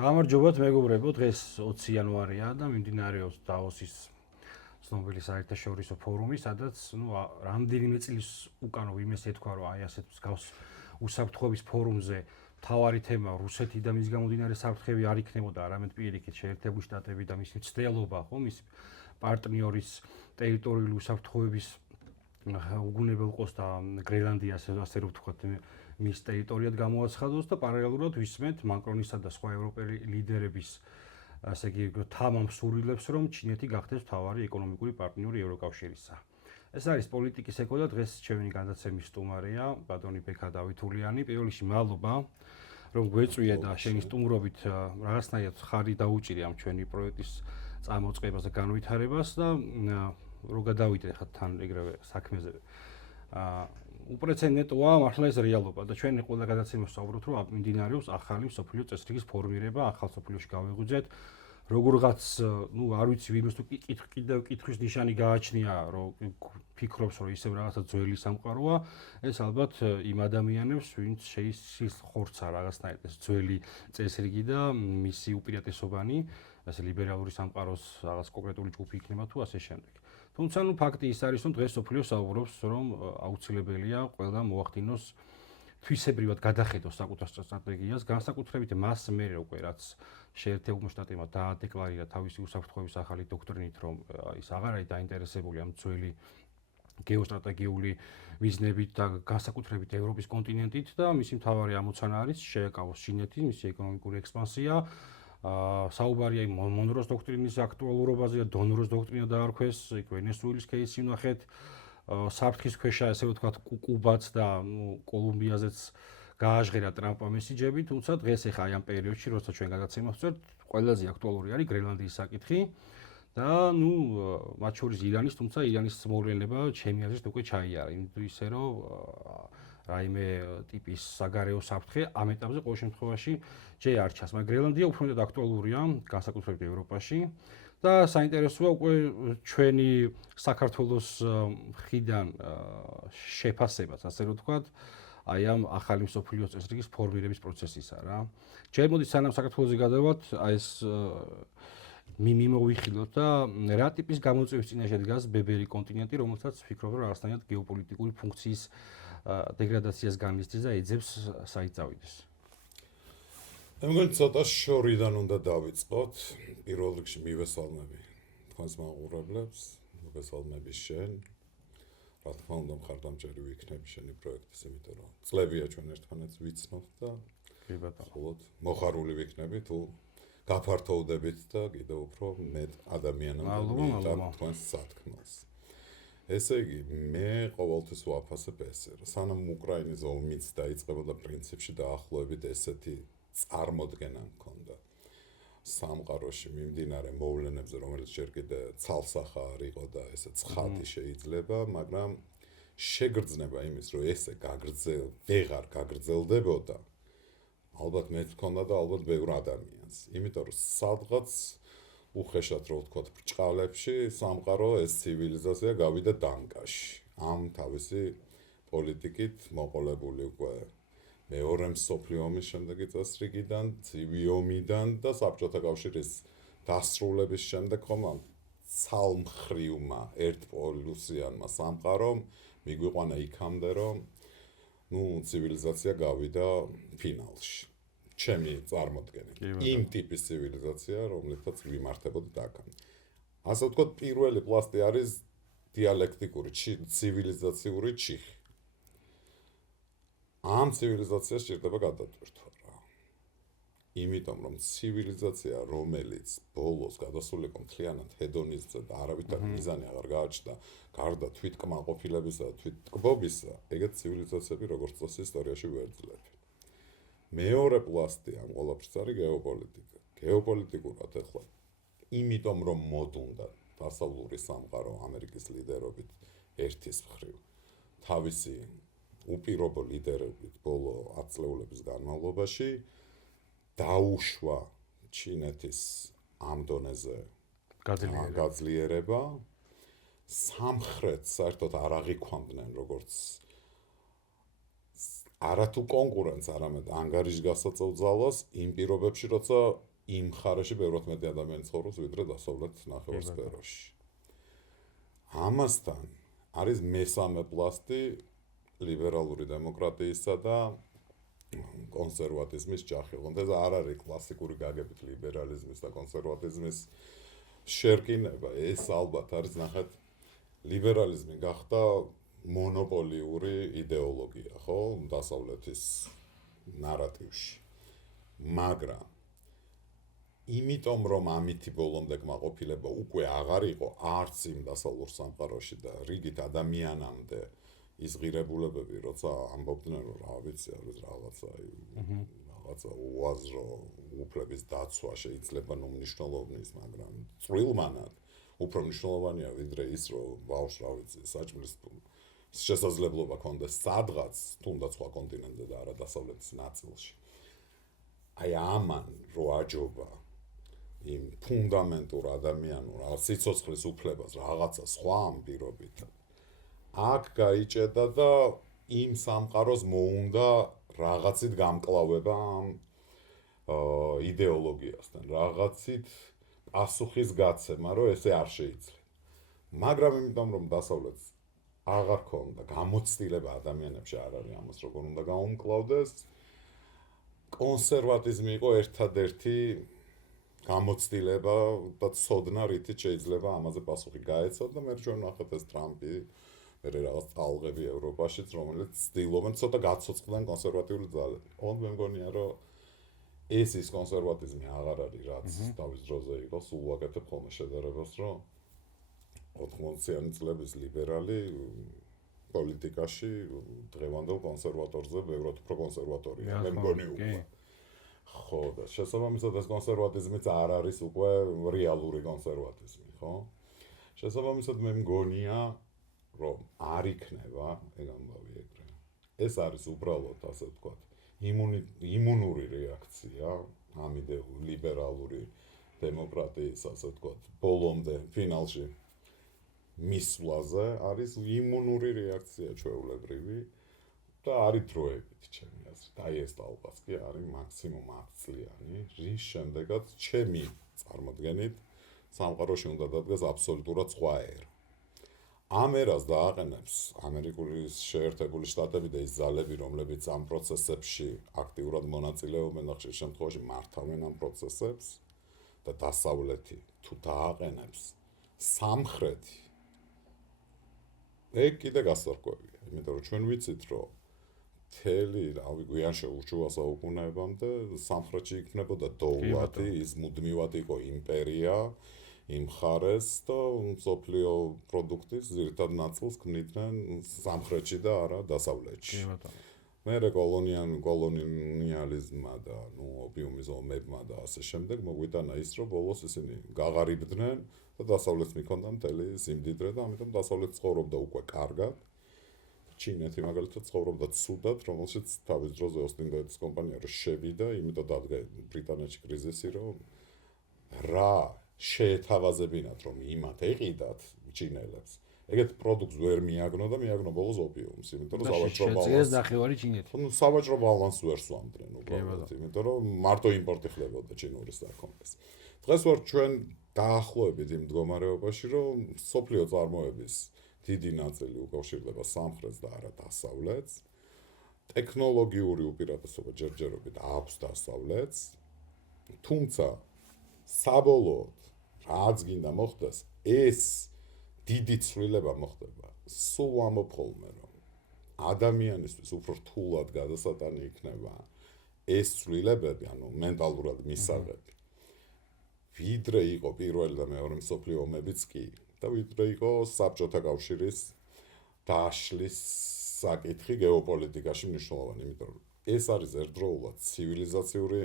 გამარჯობათ მეგობრებო, დღეს 20 იანვარია და მიმდინარეობს დაოსის ცნობილი საერთაშორისო ფორუმი, სადაც რამდენიმე წლის უკან ვინმეს ეთქვა, რომ აი ასეთ მსგავს უსაფრთხოების ფორუმზე მთავარი თემა რუსეთი და მის გამომდინარე საფრთხეები არ იქნებოდა, არამედ პირიქით შეერთებული შტატები და მისი მცდელობა, ხო, მის პარტნიორის ტერიტორიული უსაფრთხოების უგუნებელყოს და გრენლანდიას ასე რომ ვთქვათ მის ტერიტორიად გამოაცხადოს და პარალელურად ვისმენთ მაკრონისა და სხვა ევროპელი ლიდერების ასე იგი თამამსურვილებს, რომ ჩინეთი გახდეს მთავარი ეკონომიკური პარტნიორი ევროკავშირისა. ეს არის პოლიტიკის ეკო და დღეს ჩემი გადაცემის სტუმარია ბატონი ბექა დავითულიანი. პირველ რიგში მადლობა, რომ გვეწვია და შენი სტუმრობით რაღაცნაირად ხარი დაუჭირი ამ ჩვენი პროექტის წამოწყებას და განვითარებას და რო გადავიდე ხა თან ეგრევე საქმეზე. უპრეცედენტოა მართლა ეს რეალობა და ჩვენ ყველა გადაცემას ვსაუბრობთ, რომ მიმდინარეობს ახალი მსოფლიო წესრიგის ფორმირება, ახალ მსოფლიოში გავეღვიძეთ. როგორღაც, არ ვიცი, ვინმეს თუ კიდევ კითხვის ნიშანი გააჩნია, რომ ფიქრობს, რომ ისევ რაღაცა ძველი სამყაროა, ეს ალბათ იმ ადამიანებს, ვინც შეისწის ხორცა რაღაცნაირად ეს ძველი წესრიგი და მისი უპირატესობანი, ასე ლიბერალური სამყაროს რაღაც კონკრეტული ჯგუფი იქნება თუ ასე შემდეგ. თუმცა ფაქტი ის არის, რომ დღეს მსოფლიო საუბრობს, რომ აუცილებელია ყველა მოახდინოს თვისებრივად გადახედოს საკუთარ სტრატეგიას, განსაკუთრებით მას მერე უკვე რაც შეერთებულმა შტატებმა დაადეკლარირა თავისი უსაფრთხოების ახალი დოქტრინით, რომ ის აღარ არის დაინტერესებული ამ ძველი გეოსტრატეგიული მიზნებით და განსაკუთრებით ევროპის კონტინენტით და მისი მთავარი ამოცანა არის შეეკავოს ჩინეთი, მისი ეკონომიკური ექსპანსია. საუბარია მონროს დოქტრინის აქტუალურობაზე და დონროს დოქტრინა დაარქვეს, იქ ვენესუელის кейსი ვნახეთ, საფრთხის ქვეშა ესე ვთქვათ კუბაც და კოლუმბიაზეც გააჟღერა ტრამპმა მესიჯები, თუმცა დღეს ახლა აი ამ პერიოდში, როცა ჩვენ გადაცემას ვწერთ, ყველაზე აქტუალური არის გრენლანდიის საკითხი და მათ შორის ირანის, თუმცა ირანის მოვლენება ჩემი აზრით უკვე ჩაიარა, იმიტომ ისე რომ რაიმე ტიპის საგარეო საფრთხე ამ ეტაპზე ყოველ შემთხვევაში ჯერ არ ჩანს, მაგრამ გრენლანდია უფრო მეტად აქტუალურია, განსაკუთრებით ევროპაში და საინტერესოა უკვე ჩვენი საქართველოს მხრიდან შეფასებაც, ასე რომ ვთქვათ, აი ამ ახალი მსოფლიო წესრიგის ფორმირების პროცესისა რა. ჯერ მოდი სანამ საქართველოზე გადავალთ, აი ეს მიმოვიხილოთ და რა ტიპის გამოწვევის წინაშე დგას ბებერი კონტინენტი, რომელსაც ვფიქრობ, რომ რაღაცნაირად გეოპოლიტიკური ფუნქციის დეგრადაციას განიცდის და ეძებს საიწავიდეს. მე მგონი ცოტა შორიდან უნდა დავიწყოთ. პირველ რიგში მივესალმები თქვენს მაყურებლებს, მივესალმები შენ. რა თქმა უნდა, მხარდამჭერი ვიქნები შენი პროექტის, იმიტომ რომ წლებია ჩვენ ერთმანეთს ვიცნობთ და მხოლოდ მოხარული ვიქნები თუ გაფართოვდებით და კიდევ უფრო მეტ ადამიანამდე მივიდეთ თქვენს სათქმელს. ესე იგი, მე ყოველთვის ვაფასებ ესე, რომ სანამ უკრაინის ომიც დაიწყებოდა პრინციპში დაახლოებით ესეთი წარმოდგენა მქონდა სამყაროში მიმდინარე მოვლენებზე, რომელიც ჯერ კიდე ცალსახა არ იყო და ესე ცხადი შეიძლება, მაგრამ შეგრძნება იმის, რომ ესე ვეღარ გაგრძელდებოდა, ალბათ მე თქონდა და ალბათ ბევრ ადამიანს. იმიტომ რომ სადღაც უხეშად რო ვთქვათ ბრჭყალებში სამყარო ეს ცივილიზაცია გავიდა დანკაში. ამ თავისი პოლიტიკით მოყოლებული უკვე მეორე მსოფლიო ომის შემდეგი წესრიგიდან, ცივი ომიდან და საბჭოთა კავშირის დასრულების შემდეგ ხომ ცალმხრივმა ერთპოლუსიანმა სამყარომ მიგვიყვანა იქამდე, რომ ცივილიზაცია გავიდა ფინალში. ჩემი წარმოდგენით. იმ ტიპის ცივილიზაცია, რომლითაც ვიმართებოდით აქამდე. ასე ვთქვათ, პირველი პლასტი არის დიალექტიკური, ცივილიზაციური ჩიხი. ამ ცივილიზაციას სჭირდება გადატვირთვა რა. იმიტომ რომ ცივილიზაცია, რომელიც ბოლოს გადასულიყო მთლიანად ჰედონიზმზე და არავითარი მიზანი აღარ გააჩნდა, გარდა თვითკმაყოფილებისა და თვითტკბობისა, ეგეთ ცივილიზაციები როგორც წესი ისტორიაში ვერძლებიან. მეორე პლასტი ამ ყველაფერს არის გეოპოლიტიკა. გეოპოლიტიკურად ახლა იმიტომ რომ მოდუნდა დასავლური სამყარო ამერიკის ლიდერობით ერთის მხრივ თავისი უპირობო ლიდერობით ბოლო 10 წლეულების განმავლობაში დაუშვა ჩინეთის ამ დონეზე გაძლიერება. სამხრეთს საერთოდ არ აღიქვამდნენ როგორც არათუ კონკურენტს, არამედ ანგარიშგასაწევ ძალას იმ პირობებში, როცა იმ მხარეში ბევრად მეტი ადამიანი ცხოვრობს ვიდრე დასავლეთ ნახევარსფეროში. ამასთან არის მესამე პლასტი ლიბერალური დემოკრატიისა და კონსერვატიზმის ჯახი. ოღონდ ეს არ არის კლასიკური გაგებით ლიბერალიზმის და კონსერვატიზმის შერკინება. ეს ალბათ არის ნახეთ ლიბერალიზმი გახდა მონოპოლიური იდეოლოგია, ხო, დასავლეთის ნარატივში. მაგრამ იმიტომ რომ ამითი ბოლომდე კმაყოფილება უკვე აღარ იყო არც იმ დასავლურ სამყაროში და რიგით ადამიანამდე ის ღირებულებები, როცა ამბობდნენ რომ რა ვიცი, არის რაღაცა უაზრო უფლების დაცვა შეიძლება მნიშვნელოვნის, მაგრამ წვრილმანად უფრო მნიშვნელოვანია ვიდრე ის, რომ ბავშვს რა ვიცი, საჭმლის შესაძლებლობა ქონდეს სადღაც, თუნდაც სხვა კონტინენტზე და არა დასავლეთის ნაწილში. აი ამან რო აჯობა იმ ფუნდამენტურ ადამიანურ სიცოცხლის უფლებას რაღაცა სხვა ამ პირობითად აქ გაიჭედა და იმ სამყაროს მოუნდა რაღაცით გამკლავება ამ იდეოლოგიასთან, რაღაცით პასუხის გაცემა, რომ ესე არ შეიძლება. მაგრამ იმიტომ რომ დასავლეთს აღარ ქონდა გამოცდილება ადამიანებში არ არის ამას როგორ უნდა გაუმკლავდეს, კონსერვატიზმი იყო ერთადერთი გამოცდილება და ცოდნა, რითიც შეიძლება ამაზე პასუხი გაეცათ და მე ჩვენ ვნახეთ ეს ტრამპი, მე რაღაც ტალღები ევროპაშიც, რომელიც ცდილობენ ცოტა გაცოცხლდნენ კონსერვატიული ძალები. ოღონდ მე მგონია, რომ ეს ის კონსერვატიზმი აღარ არის, რაც თავის დროზე იყო, სულ ვაკეთებ ხოლმე შედარებას, რომ 80-იანი წლების ლიბერალი პოლიტიკაში დღევანდელ კონსერვატორზე ბევრად უფრო კონსერვატორია, მე მგონი უკვე. ხო, და შესაბამისად ეს კონსერვატიზმიც არ არის უკვე რეალური კონსერვატიზმი, ხო? შესაბამისად მე მგონია, რომ არ იქნება, ეგ ამბავი ეგრე. ეს არის უბრალოდ, ასე ვთქვათ, იმუნური რეაქცია ამ ლიბერალური დემოკრატიის, ასე ვთქვათ, ბოლომდე ფინალში მისვლაზე არის იმუნური რეაქცია ჩვეულებრივი და არის დროებით ჩემი აზრით. აი ეს ტალღაც კი არის მაქსიმუმ 10 წლიანი, რის შემდეგაც ჩემი წარმოდგენით სამყაროში უნდა დადგეს აბსოლუტურად სხვა ერა. ამ ერას დააყენებს ამერიკული შეერთებული შტატები და ის ძალები, რომლებიც ამ პროცესებში აქტიურად მონაწილეობენ და ხშირ შემთხვევაში მართავენ ამ პროცესებს და დასავლეთი თუ დააყენებს სამხრეთი, ეგ კიდე გასარკვევია, იმიტომ რომ ჩვენ ვიცით, რომ მთელი გვიან შეურჩუვა საუკუნეებამდე სამხრეთში იქნებოდა დოულათი, ის მუდმივად იყო იმპერია, იმ მხარეს და მსოფლიო პროდუქტის ძირითად ნაწილს ქმნიდნენ სამხრეთში და არა დასავლეთში. მერე კოლონიალიზმმა და ოპიუმის ომებმა და ასე შემდეგ მოგვიტანა ის, რომ ბოლოს ისინი გაღარიბდნენ და დასავლეთს მიქონდა მთელი სიმდიდრე და ამიტომ დასავლეთ ცხოვრობდა უკვე კარგად. ჩინეთი მაგალითად ცხოვრობდა ცუდად, რომელშიც თავის დროზე ოსტინდოეთის კომპანია რო შევიდა, იმიტომ დადგა ბრიტანეთში კრიზისი, რომ რა შეეთავაზებინათ, რომ იმათ ეყიდათ ჩინელებს. ეგეთ პროდუქტს ვერ მიაგნო და მიაგნო ბოლოს ოპიუმს, იმიტომ რომ სავაჭრო ბალანსი ნახევარი ჩინეთი. ნუ სავაჭრო ბალანსს ვერ სვამდნენ უბრალოდ, იმიტომ რომ მარტო იმპორტი ხდებოდა ჩინური საქონლის. დღეს ვარ ჩვენ დაახლოებით იმ მდგომარეობაში, რომ სოფლიო წარმოების დიდი ნაწილი უკავშირდება სამხრეთს და არა დასავლეთს. ტექნოლოგიური უპირატესობა ჯერჯერობით აქვს დასავლეთს, თუმცა საბოლოოდ რაც გინდა მოხდეს, ეს დიდი ცვლილება მოხდება სულ ამბობ ხოლმე, რომ ადამიანისთვის უფრო რთულად გადასატანი იქნება ეს ცვლილებები, ანუ მენტალურად მისაღები, ვიდრე იყო პირველი და მეორე მსოფლიო ომებიც კი და ვიდრე იყო საბჭოთა კავშირის დაშლის საკითხი გეოპოლიტიკაში მნიშვნელოვანი, იმიტომ რომ ეს არის ერთდროულად ცივილიზაციური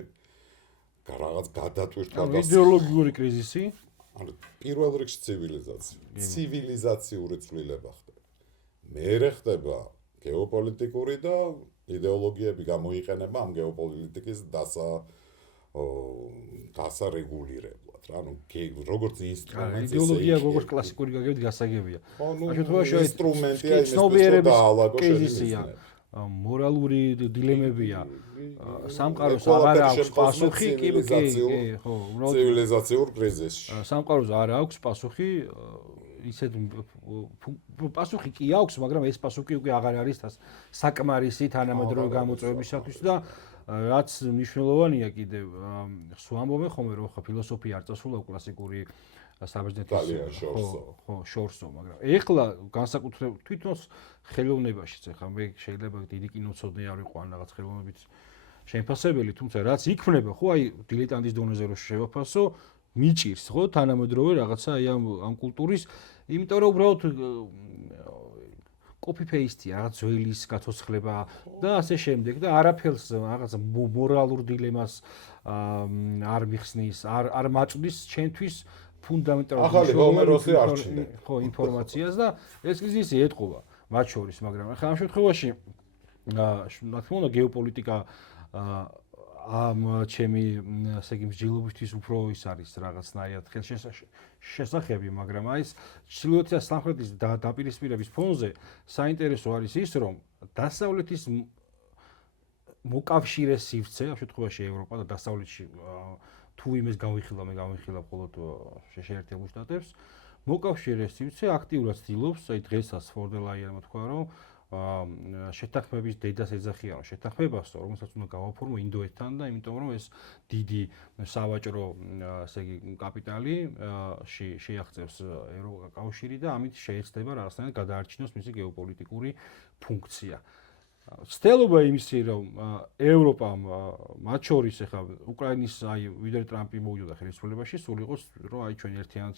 რაღაც გადატვირთვა და იდეოლოგიური კრიზისი. ანუ პირველ რიგში ცივილიზაციური ცვლილება ხდება. მერე ხდება გეოპოლიტიკური და იდეოლოგიები გამოიყენება ამ გეოპოლიტიკის დასარეგულირებლად. ანუ როგორც ინსტრუმენტი, იდეოლოგია როგორც კლასიკური გაგებით გასაგებია. ამ შემთხვევაში ინსტრუმენტია იმისთვის, რომ დაალაგოს კრიზისია. მორალური დილემებია. სამყაროს აღარ აქვს პასუხი, კი, ხო, უბრალოდ ცივილიზაციურ კრიზისში. სამყაროს არ აქვს პასუხი, ისეთ პასუხი კი აქვს, მაგრამ ეს პასუხი უკვე აღარ არის საკმარისი თანამედროვე გამოწვევებისათვის და რაც მნიშვნელოვანია კიდევ, ვამბობენ ხოლმე რომ ხო ფილოსოფია არ წასულა კლასიკური საბერძნეთის ხო შორსო, მაგრამ ეხლა განსაკუთრებით თვითონ ხელოვნებაშიც ეხლა მე შეიძლება დიდი კინოცოდნე არ ვიყო ან რაღაც ხელოვნებით შეფასებელი, თუმცა რაც იქმნება, ხო აი დილეტანტის დონეზე რო შევაფასო, მიჭირს ხო თანამედროვე რაღაცა აი ამ კულტურის, იმიტომ რომ უბრალოდ copy-paste-ია, რაღაც ძველის გაცოცხლება და ასე შემდეგ და არაფერს რაღაცა მორალურ დილემას არ მიხსნის, არ მაჭდის ჩვენთვის ფუნდამენტალურ ახალი ჰომეროსი არ ჩნდება. ხო, ინფორმაციას და ეს კრიზისი ეტყობა მათ შორის, მაგრამ ახლა ამ შემთხვევაში რა თქმა უნდა გეოპოლიტიკა ამ ჩემი ასე იგი მსჯელობისთვის უფრო ის არის რაღაცნაირად ხელშესახები, მაგრამ აი ეს ჩრდილოეთის და სამხრეთის დაპირისპირების ფონზე საინტერესო არის ის, რომ დასავლეთის მოკავშირე სივრცე, ამ შემთხვევაში ევროპა და დასავლეთში თუ იმეს გავიხილავ მხოლოდ შეერთებულ შტატებს, მოკავშირე სივრცე აქტიურად ცდილობს, აი დღესაც ფორდელაიერმა თქვა, რომ შეთანხმების დედას ეძახიან შეთანხმებასო, რომელსაც უნდა გავაფორმო ინდოეთთან და იმიტომ რომ ეს დიდი სავაჭრო ასე იგი კაპიტალი შეაღწევს ევროკავშირი და ამით შეეცდება რაღაცნაირად გადაარჩინოს მისი გეოპოლიტიკური ფუნქცია. ცდილობა იმისი რომ ევროპამ მათ შორის ახლა უკრაინის აი ვიდრე ტრამპი მოვიდოდა ხელისუფლებაში, სულ იყოს რომ აი ჩვენ ერთიანად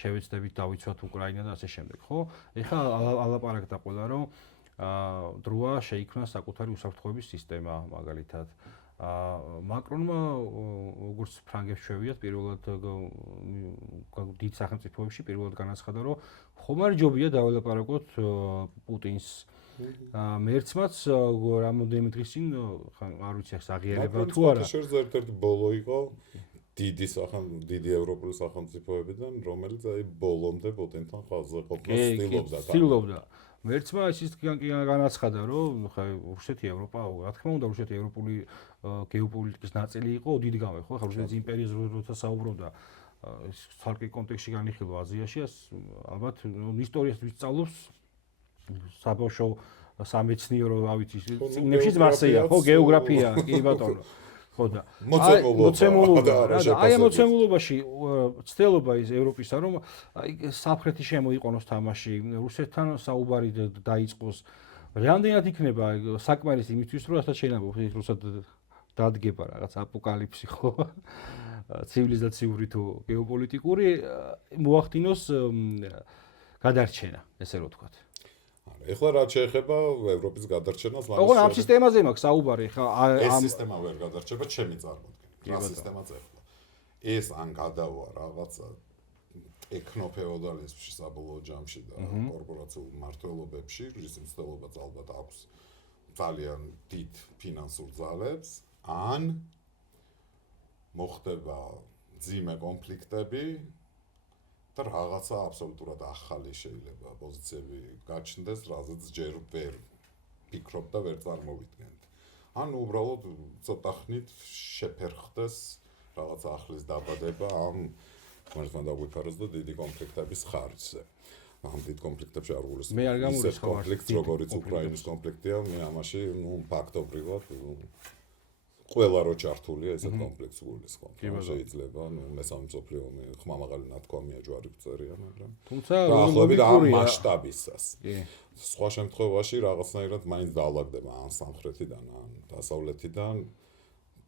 შევეცდებით დავიცვათ უკრაინა და ასე შემდეგ, ხო? ეხლა ალაპარაკდა ყველა რომ დროა შეიქმნა საკუთარი უსაფრთხოების სისტემა მაგალითად. მაკრონმა როგორც ფრანგებს შევიათ პირველად დიდ სახელმწიფოებში პირველად განაცხადა რომ ხომ არ ჯობია დაველაპარაკოთ პუტინს მერცმაც რამოდენიმე დღის წინ არ ვიცი ახს აღიარება თუ არა. ერთ-ერთი ბოლო იყო დიდი ევროპული სახელმწიფოებიდან, რომელიც აი ბოლომდე პუტინთან ხაზზე ყოფნა ცდილობდა. მერცმა ის განაცხადა, რომ ხა რუსეთი ევროპა, რა თქმა უნდა, რუსეთი ევროპული გეოპოლიტიკის ნაწილი იყო ოდითგანვე, ხო? ხა რუსეთის იმპერიის როცა საუბრობდა ცალკე კონტექსტში განიხილვა აზიაში, ალბათ ისტორიას ვისწავლობს საბავშვო სამეცნიერო, რა ვიცი, წიგნებშიც მასეა, ხო, გეოგრაფია, კი ბატონო. ხო და მოცემულობა. აი ამ მოცემულობაში ცდილობა ის ევროპისა რომ აი სამხრეთი შემოიყონოს თამაში, რუსეთთან საუბარი დაიწყოს. რამდენად იქნება საკმარისი იმისთვის, რომ რასაც შეიძლება რუსად დადგება რაღაც აპოკალიფსი, ხო? ცივილიზაციური თუ გეოპოლიტიკური მოახდინოს გადარჩენა, ესე რომ ვთქვათ. ეხლა რა შეეხება ევროპის გადარჩენას, ოღონდ ამ სისტემაზე მაქვს საუბარი, ხა ეს სისტემა ვერ გადარჩება ჩემი წარმოდგენით. რა სისტემაც ეხლა. ეს ან გადავა რაღაცა ტექნოფეოდალიზმში საბოლოო ჯამში და კორპორაციულ მმართველობებში, რის მცდელობაც ალბათ აქვს ძალიან დიდ ფინანსურ ძალებს, ან მოხდება ძიმე კონფლიქტები და რაღაცა აბსოლუტურად ახალი შეიძლება პოზიციები გაჩნდეს, რაზეც ჯერ ვერ ფიქრობ და ვერ წარმოვიდგენთ. ან უბრალოდ ცოტა ხნით შეფერხდეს რაღაცა ახლის დაბადება ამ მართლა დაგვიფაროს და დიდი კონფლიქტების ხარჯზე. ამ დიდ კონფლიქტებში არ გულისხმობ. მე არ გამორიცხავ კონფლიქტს, როგორც უკრაინის კონფლიქტია, მე ამაში ფაქტობრივად ყველა რო ჩართულია ესეთ კონფლიქტს გულისხმობ. შეიძლება, მესამე მსოფლიო ომი ხმამაღალი ნათქვამია ჯვარი წერია, მაგრამ თუმცა დაახლოებით ამ მასშტაბისას. სხვა შემთხვევაში რაღაცნაირად მაინც დაალაგდება ან სამხრეთიდან, ან დასავლეთიდან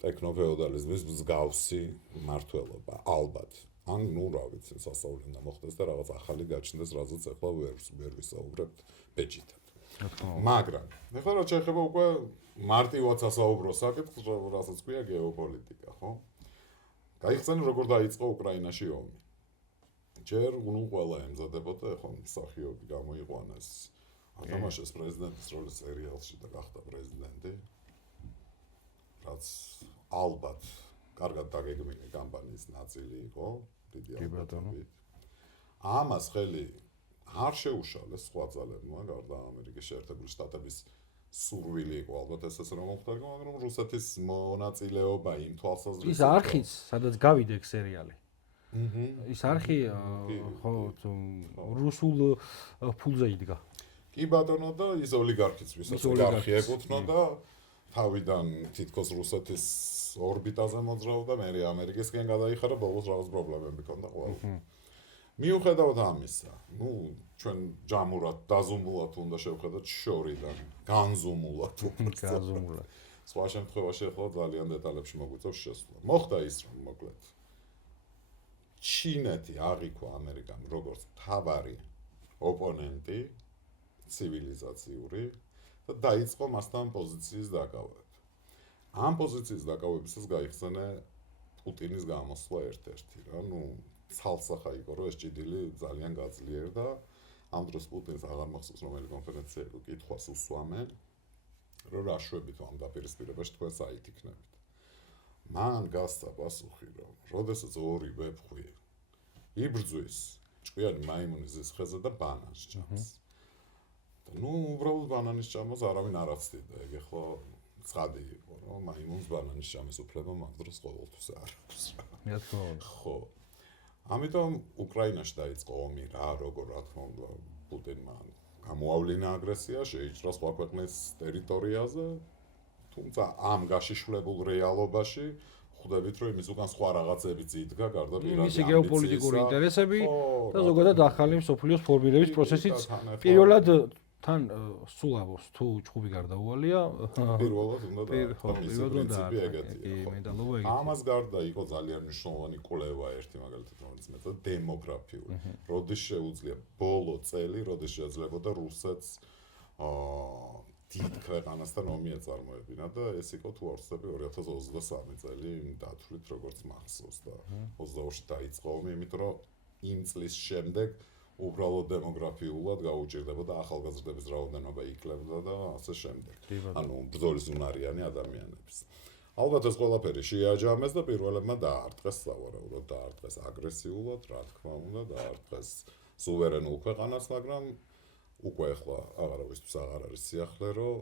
ტექნოფეოდალიზმის მსგავსი მმართველობა, ალბათ. ან რა ვიცი, სასწაული უნდა მოხდეს და რაღაც ახალი გაჩნდეს, რაზეც ახლა ვერ ვისაუბრებთ ბეჭითად. მაგრამ ეხლა რა შეეხება უკვე მარტივად სასაუბრო საკითხს, რასაც ქვია გეოპოლიტიკა, ხო? გაიხსენე როგორ დაიწყო უკრაინაში ომი. ჯერ ყველა ემზადებოდა, ხო, მსახიობი გამოიყვანეს, ათამაშეს პრეზიდენტის როლის სერიალში და გახდა პრეზიდენტი. რაც ალბათ კარგად დაგეგმილი კამპანიის ნაწილი იყო, დიდი ალბათობით. ამას ხელი არ შეუშალეს სხვა ძალებმა, გარდა ამერიკის შეერთებული შტატების სურვილი იყო ალბათ ესეც რომ მოხდარიყო, მაგრამ რუსეთის მონაწილეობა იმ თვალსაზრისით ის არხიც, სადაც გავიდა ეგ სერიალი. ის არხი ხო რუსულ ფულზე იდგა. კი ბატონო და ის ოლიგარქიც ვისაც ოლიგარქი ეკუთვნოდა თავიდან თითქოს რუსეთის ორბიტაზე მოძრაობდა, მე ამერიკისკენ გადაიხარა, ბოლოს რაღაც პრობლემები ჰქონდა ყოველ. მიუხედავად ამისა, ჩვენ ჯამურად დაზუმულად უნდა შევხედოთ შორიდან, განზუმულად გაზუმულად. სხვა შემთხვევაში ახლა ძალიან დეტალებში მოგვიწევს შესვლა. მოხდა ის, რომ მოკლედ ჩინეთი აღიქვა ამერიკამ როგორც მთავარი ოპონენტი ცივილიზაციური და დაიწყო მასთან პოზიციის დაკავება. ამ პოზიციის დაკავებისას გაიხსენა პუტინის გამოსვლა ერთ-ერთი რა, ცალსახა იყო, რომ ეს ჭიდილი ძალიან გაძლიერდა. ამ დროს პუტინს აღარ მახსოვს რომელი კონფერენციაზე კითხვას უსვამენ, რომ რა შვებით ამ დაპირისპირებაში თქვენ საითიქნებით. მან გასცა პასუხი, რომ როდესაც ორი ვეფხვი იბრძვის, ჭკვიანი მაიმუნის ზისხეზე და ბანანს ჭამს. და უბრალოდ ბანანის ჭამას არავინ არ აცდიდა, ეგ ახლა ცხადი იყო, რომ მაიმუნს ბანანის ჭამის უფლება მაგ დროს ყოველთვის არ აქვს. რა თქმა უნდა. ხო. ამიტომ უკრაინაში დაიწყო ომი რა, როგორ რა თქმა უნდა, პუტინმა გამოავლინა აგრესია, შეიჭრა სხვა ქვეყნის ტერიტორიაზე, თუმცა ამ გაშიშვლებულ რეალობაში ხვდებით, რომ იმის უკან სხვა რაღაცებიც იდგა, გარდა პირადი მისი გეოპოლიტიკური ინტერესები და ზოგადად ახალი მსოფლიოს ფორმირების პროცესიც პირველად თან სულავოს თუ ჭუბი გარდაუვალია პირველად უნდა პირველად და ამას გარდა იყო ძალიან მნიშვნელოვანი კვლევა ერთი მაგალითად რომელიც მეწოდა დემოგრაფიული როდის შეუძლია ბოლო წელი როდის შეძლებოდა რუსეთს დიდ ქვეყანასთან ომი ეწარმოებინა და ეს იყო თუ არ ვცდები 2023 წელი დათვლით როგორც მახსოვს და 22-ში დაიწყო ომი იმიტომ რომ იმ წლის შემდეგ უბრალოდ დემოგრაფიულად გაუჭირდებოდა ახალგაზრდების რაოდენობა იქლებდა და ასე შემდეგ. ანუ ბრძოლის უნარიანი ადამიანების. ალბათ ეს ყველაფერი შეაჯამეს და პირველებმა დაარტყეს სავარაუდოდ, დაარტყეს აგრესიულად, რა თქმა უნდა, დაარტყეს სუვერენულ ქვეყანას, მაგრამ უკვე ახლა აღარავისთვის აღარ არის სიახლე, რომ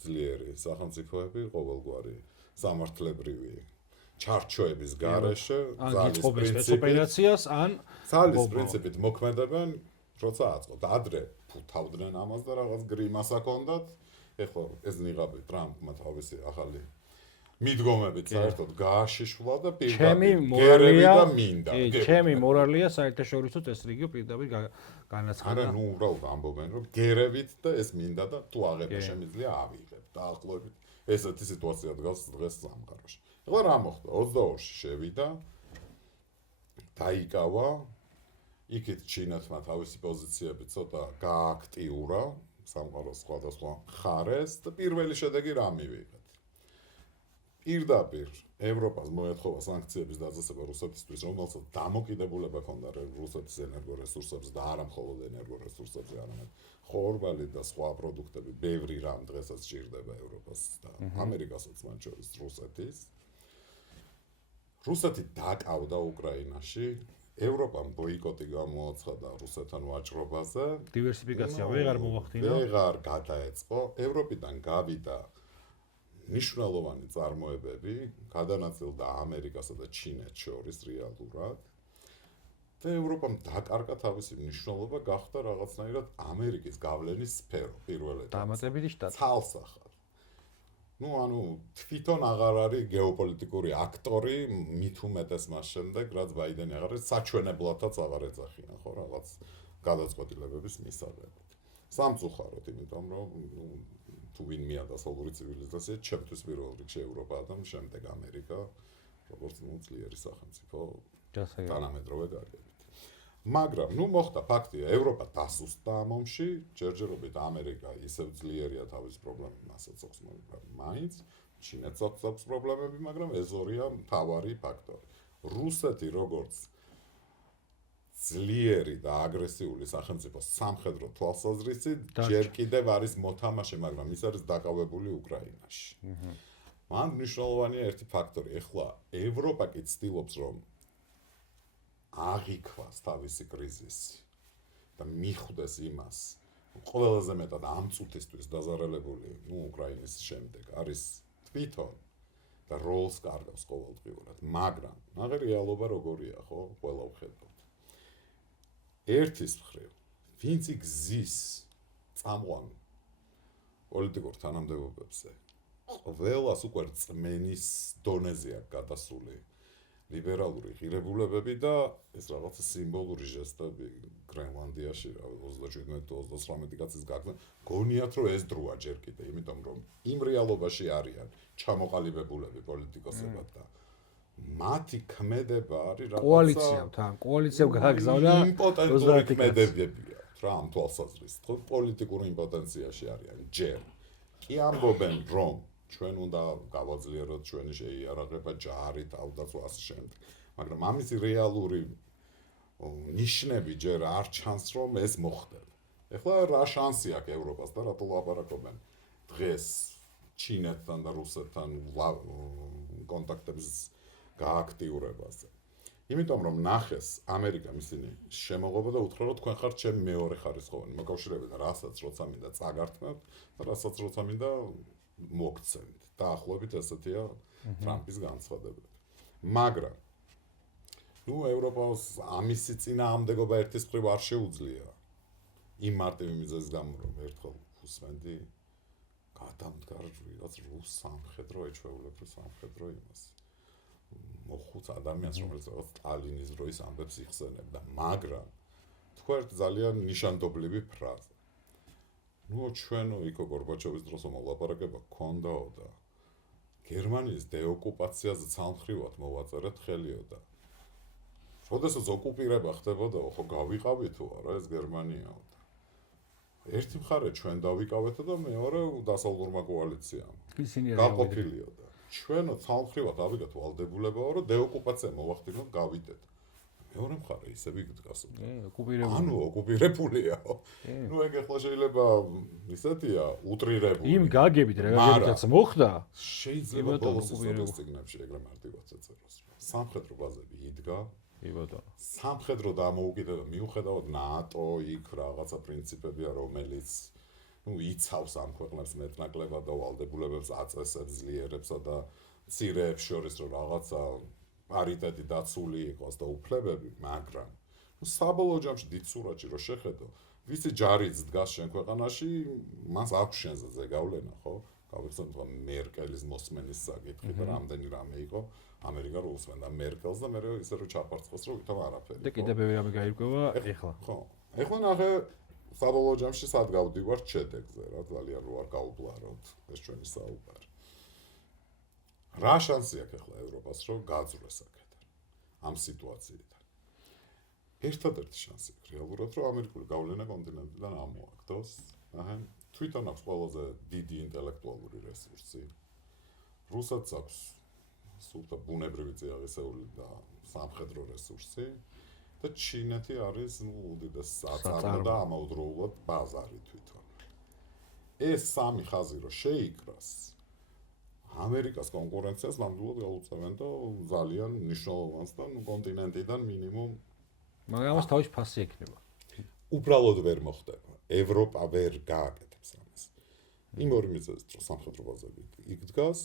ძლიერი სახელმწიფოები ყოველგვარი სამართლებრივი ჩარჩოების გარეშე ძალის ოპერაციას ან ძალის პრინციპით მოქმედებენ, როცა აწყობთ. ადრე ფუთავდნენ ამას და რაღაც გრიმასა ჰქონდათ. ეხლა ეს ნიღაბი ტრამპმა თავისი ახალი მიდგომებით საერთოდ გააშიშვლა და პირდაპირ და მინდა. ჩემი მორალია საერთაშორისო წესრიგი პირდაპირ განაცხადა. არა, უბრალოდ ამბობენ, რომ გერევით და ეს მინდა და თუ აღება შემიძლია ავიღებ. დაახლოებით ესეთი სიტუაცია დგას დღეს სამყაროში. ეხლა რა მოხდა? 22-ში შევიდა, დაიკავა, იქით ჩინეთმა თავისი პოზიციები ცოტა გააქტიურა, სამყაროს სხვადასხვა მხარეს და პირველი შედეგი რა მივიღეთ? პირდაპირ ევროპას მოეთხოვა სანქციების დაძაბვა რუსეთისთვის, რომელსაც დამოკიდებულება ჰქონდა რუსეთის ენერგორესურსებზე და არა მხოლოდ ენერგორესურსებზე, არამედ ხორბალი და სხვა პროდუქტები, ბევრი რამ დღესაც სჭირდება ევროპას და ამერიკასაც მათ შორის რუსეთის. რუსეთი დაკავდა უკრაინაში, ევროპამ ბოიკოტი გამოაცხადა რუსეთთან ვაჭრობაზე. დივერსიფიკაცია ვეღარ მოახდინა. ვეღარ გადაეწყო, ევროპიდან გავიდა მნიშვნელოვანი წარმოებები, გადანაწილდა ამერიკასა და ჩინეთს შორის რეალურად. და ევროპამ დაკარგა თავისი მნიშვნელობა, გახდა რაღაცნაირად ამერიკის გავლენის სფერო პირველ ეტაპზე. დამატებითი შტატი. ცალსახად. ანუ თვითონ აღარ არის გეოპოლიტიკური აქტორი, მით უმეტეს მას შემდეგ, რაც ბაიდენი აღარ არის, საჩვენებლათაც აღარ ეძახიან, ხო, რაღაც გადაწყვეტილებების მისაღებად. სამწუხაროდ, იმიტომ რომ თუ ვინმე დასავლური ცივილიზაცია, ჩემთვის პირველ რიგში ევროპა და შემდეგ ამერიკა, როგორც ძლიერი სახელმწიფო თანამედროვე გარემოში. მაგრამ მოხდა ფაქტია, ევროპა დასუსტდა ამ ომში, ჯერჯერობით ამერიკა ისევ ძლიერია თავის პრობლემები, მასაც აქვს, მაინც ჩინეთს აქვს პრობლემები, მაგრამ ეს ორია მთავარი ფაქტორი. რუსეთი როგორც ძლიერი და აგრესიული სახელმწიფო სამხედრო თვალსაზრისით ჯერ კიდევ არის მოთამაშე, მაგრამ ის არის დაკავებული უკრაინაში. მან მნიშვნელოვანია ერთი ფაქტორი, ეხლა ევროპა კი ცდილობს, რომ აღიქვას თავისი კრიზისი და მიხვდეს იმას, ყველაზე მეტად ამ წუთისთვის დაზარალებული, უკრაინის შემდეგ არის თვითონ და როლს კარგავს ყოველდღიურად, მაგრამ ნახე რეალობა როგორია, ხო? ყველა ვხედავთ. ერთის მხრივ, ვინც იგზის წამყვან პოლიტიკურ თანამდებობებზე, ყველას უკვე რწმენის დონეზე აქვს გადასული ლიბერალური ღირებულებები და ეს რაღაცა სიმბოლური ჟესტები გრენლანდიაში 27-28 კაცის გაგზავნა გონიათ რომ ეს დროა ჯერ კიდე იმიტომ რომ იმ რეალობაში არიან ჩამოყალიბებულები პოლიტიკოსებად და მათი ქმედება არის რაღაცა კოალიციამ გააგზავნა იმპოტენტური ქმედებებია რა ამ თვალსაზრისით ხო პოლიტიკურ იმპოტენციაში არიან ჯერ კი ამბობენ რომ ჩვენ უნდა გავაძლიეროთ ჩვენი შეიარაღება ჯარი თავდაცვა ასე შემდეგ მაგრამ ამის რეალური ნიშნები ჯერ არ ჩანს რომ ეს მოხდება ეხლა რა შანსი აქვს ევროპას და რატო ლაპარაკობენ დღეს ჩინეთთან და რუსეთთან კონტაქტების გააქტიურებაზე იმიტომ რომ ნახეს ამერიკამ ისინი შემოღობა და უთხრა რომ თქვენ ხართ ჩემი მეორე ხარისხოვანი მოკავშირეებიდან რასაც როცა მინდა წაგართმევთ და რასაც როცა მინდა მოგცემთ. დაახლოებით ესეთია ტრამპის განცხადებები. მაგრამ ევროპას ამისი წინააღმდეგობა ერთის მხრივ არ შეუძლია. იმ მარტივი მიზეზის გამო რომ ერთხელ უსმენდი გადამდგარ ვიღაც რუს სამხედრო ეჩვეულებრივ სამხედრო იმას. მოხუც ადამიანს რომელიც რაღაც სტალინის დროის ამბებს იხსენებდა, მაგრამ თქვენ ძალიან ნიშანდობლივი ფრაზა. ჩვენო იქო გორბაჩოვის დროს მოლაპარაკება გქონდაო და გერმანიის დეოკუპაციაზე ცალმხრივად მოვაწერეთ ხელიო და როდესაც ოკუპირება ხდებოდაო ხო გავიყავითო არა ეს გერმანიაო და ერთი მხარე ჩვენ დავიკავეთო და მეორე დასავლურმა კოალიციამ გაყოფილიო და ჩვენო ცალმხრივად ავიღეთ ვალდებულებაო რომ დეოკუპაცია მოვახდინოთ გავიდეთ მეორე მხარე ისევ იდგასო. ანუ ოკუპირებულია. ეგ ახლა შეიძლება ისეთია უტრირებული. იმ გაგებით რეგალიტაც მოხდა. შეიძლება ბოლოს ის ციგნებში ეგრე მარტივად ეწეროს. სამხედრო ბაზები იდგა. სამხედრო დამოუკიდებობა მიუხედავად ნატო იქ რაღაცა პრინციპებია რომელიც იცავს ამ ქვეყნებს მეტნაკლებად და ვალდებულებებს აწესებს ძლიერებსა და მცირეებს შორის რომ რაღაცა პარიტეტი დაცული იყოს და უფლებები, მაგრამ საბოლოო ჯამში დიდ სურათში რო შეხედო, ვიცი ჯარიც დგას შენ ქვეყანაში, მას აქვს შენზე ზეგავლენა, ხო? გავიხსენებ თქვა მერკელის მოსმენის საკითხი და რამდენი რამე იყო ამერიკა რო უსმენდა მერკელს და მე ისე რო ჩაფარცხოს რომ ვითომ არაფერი. და კიდე ბევრი რამე გაირკვევა ეხლა. ხო. ეხლა ნახე საბოლოო ჯამში სად გავდივართ შედეგზე, რა ძალიან რო არ გავუბლაროთ ეს ჩვენი საუბარი. რა შანსი აქვს ახლა ევროპას რომ გაძვრეს აქედან ამ სიტუაციიდან ერთადერთი შანსი აქვს რეალურად რომ ამერიკული გავლენა კონტინენტიდან ამოაგდოს თვითონ აქვს ყველაზე დიდი ინტელექტუალური რესურსი რუსეთს აქვს სულთა ბუნებრივი წიაღისეული და სამხედრო რესურსი და ჩინეთი არის უდიდეს საწარმო და ამავდროულად ბაზარი თვითონ ეს სამი ხაზი რო შეიკრას ამერიკას კონკურენციას ნამდვილად გაუწევენ და ძალიან მნიშვნელოვანს და კონტინენტიდან მინიმუმ მაგრამ ამას თავის ფასი ექნება. უბრალოდ ვერ მოხდება. ევროპა ვერ გააკეთებს ამას. იმ ორი მიზეზით რომ სამხედრო ბაზები იქ დგას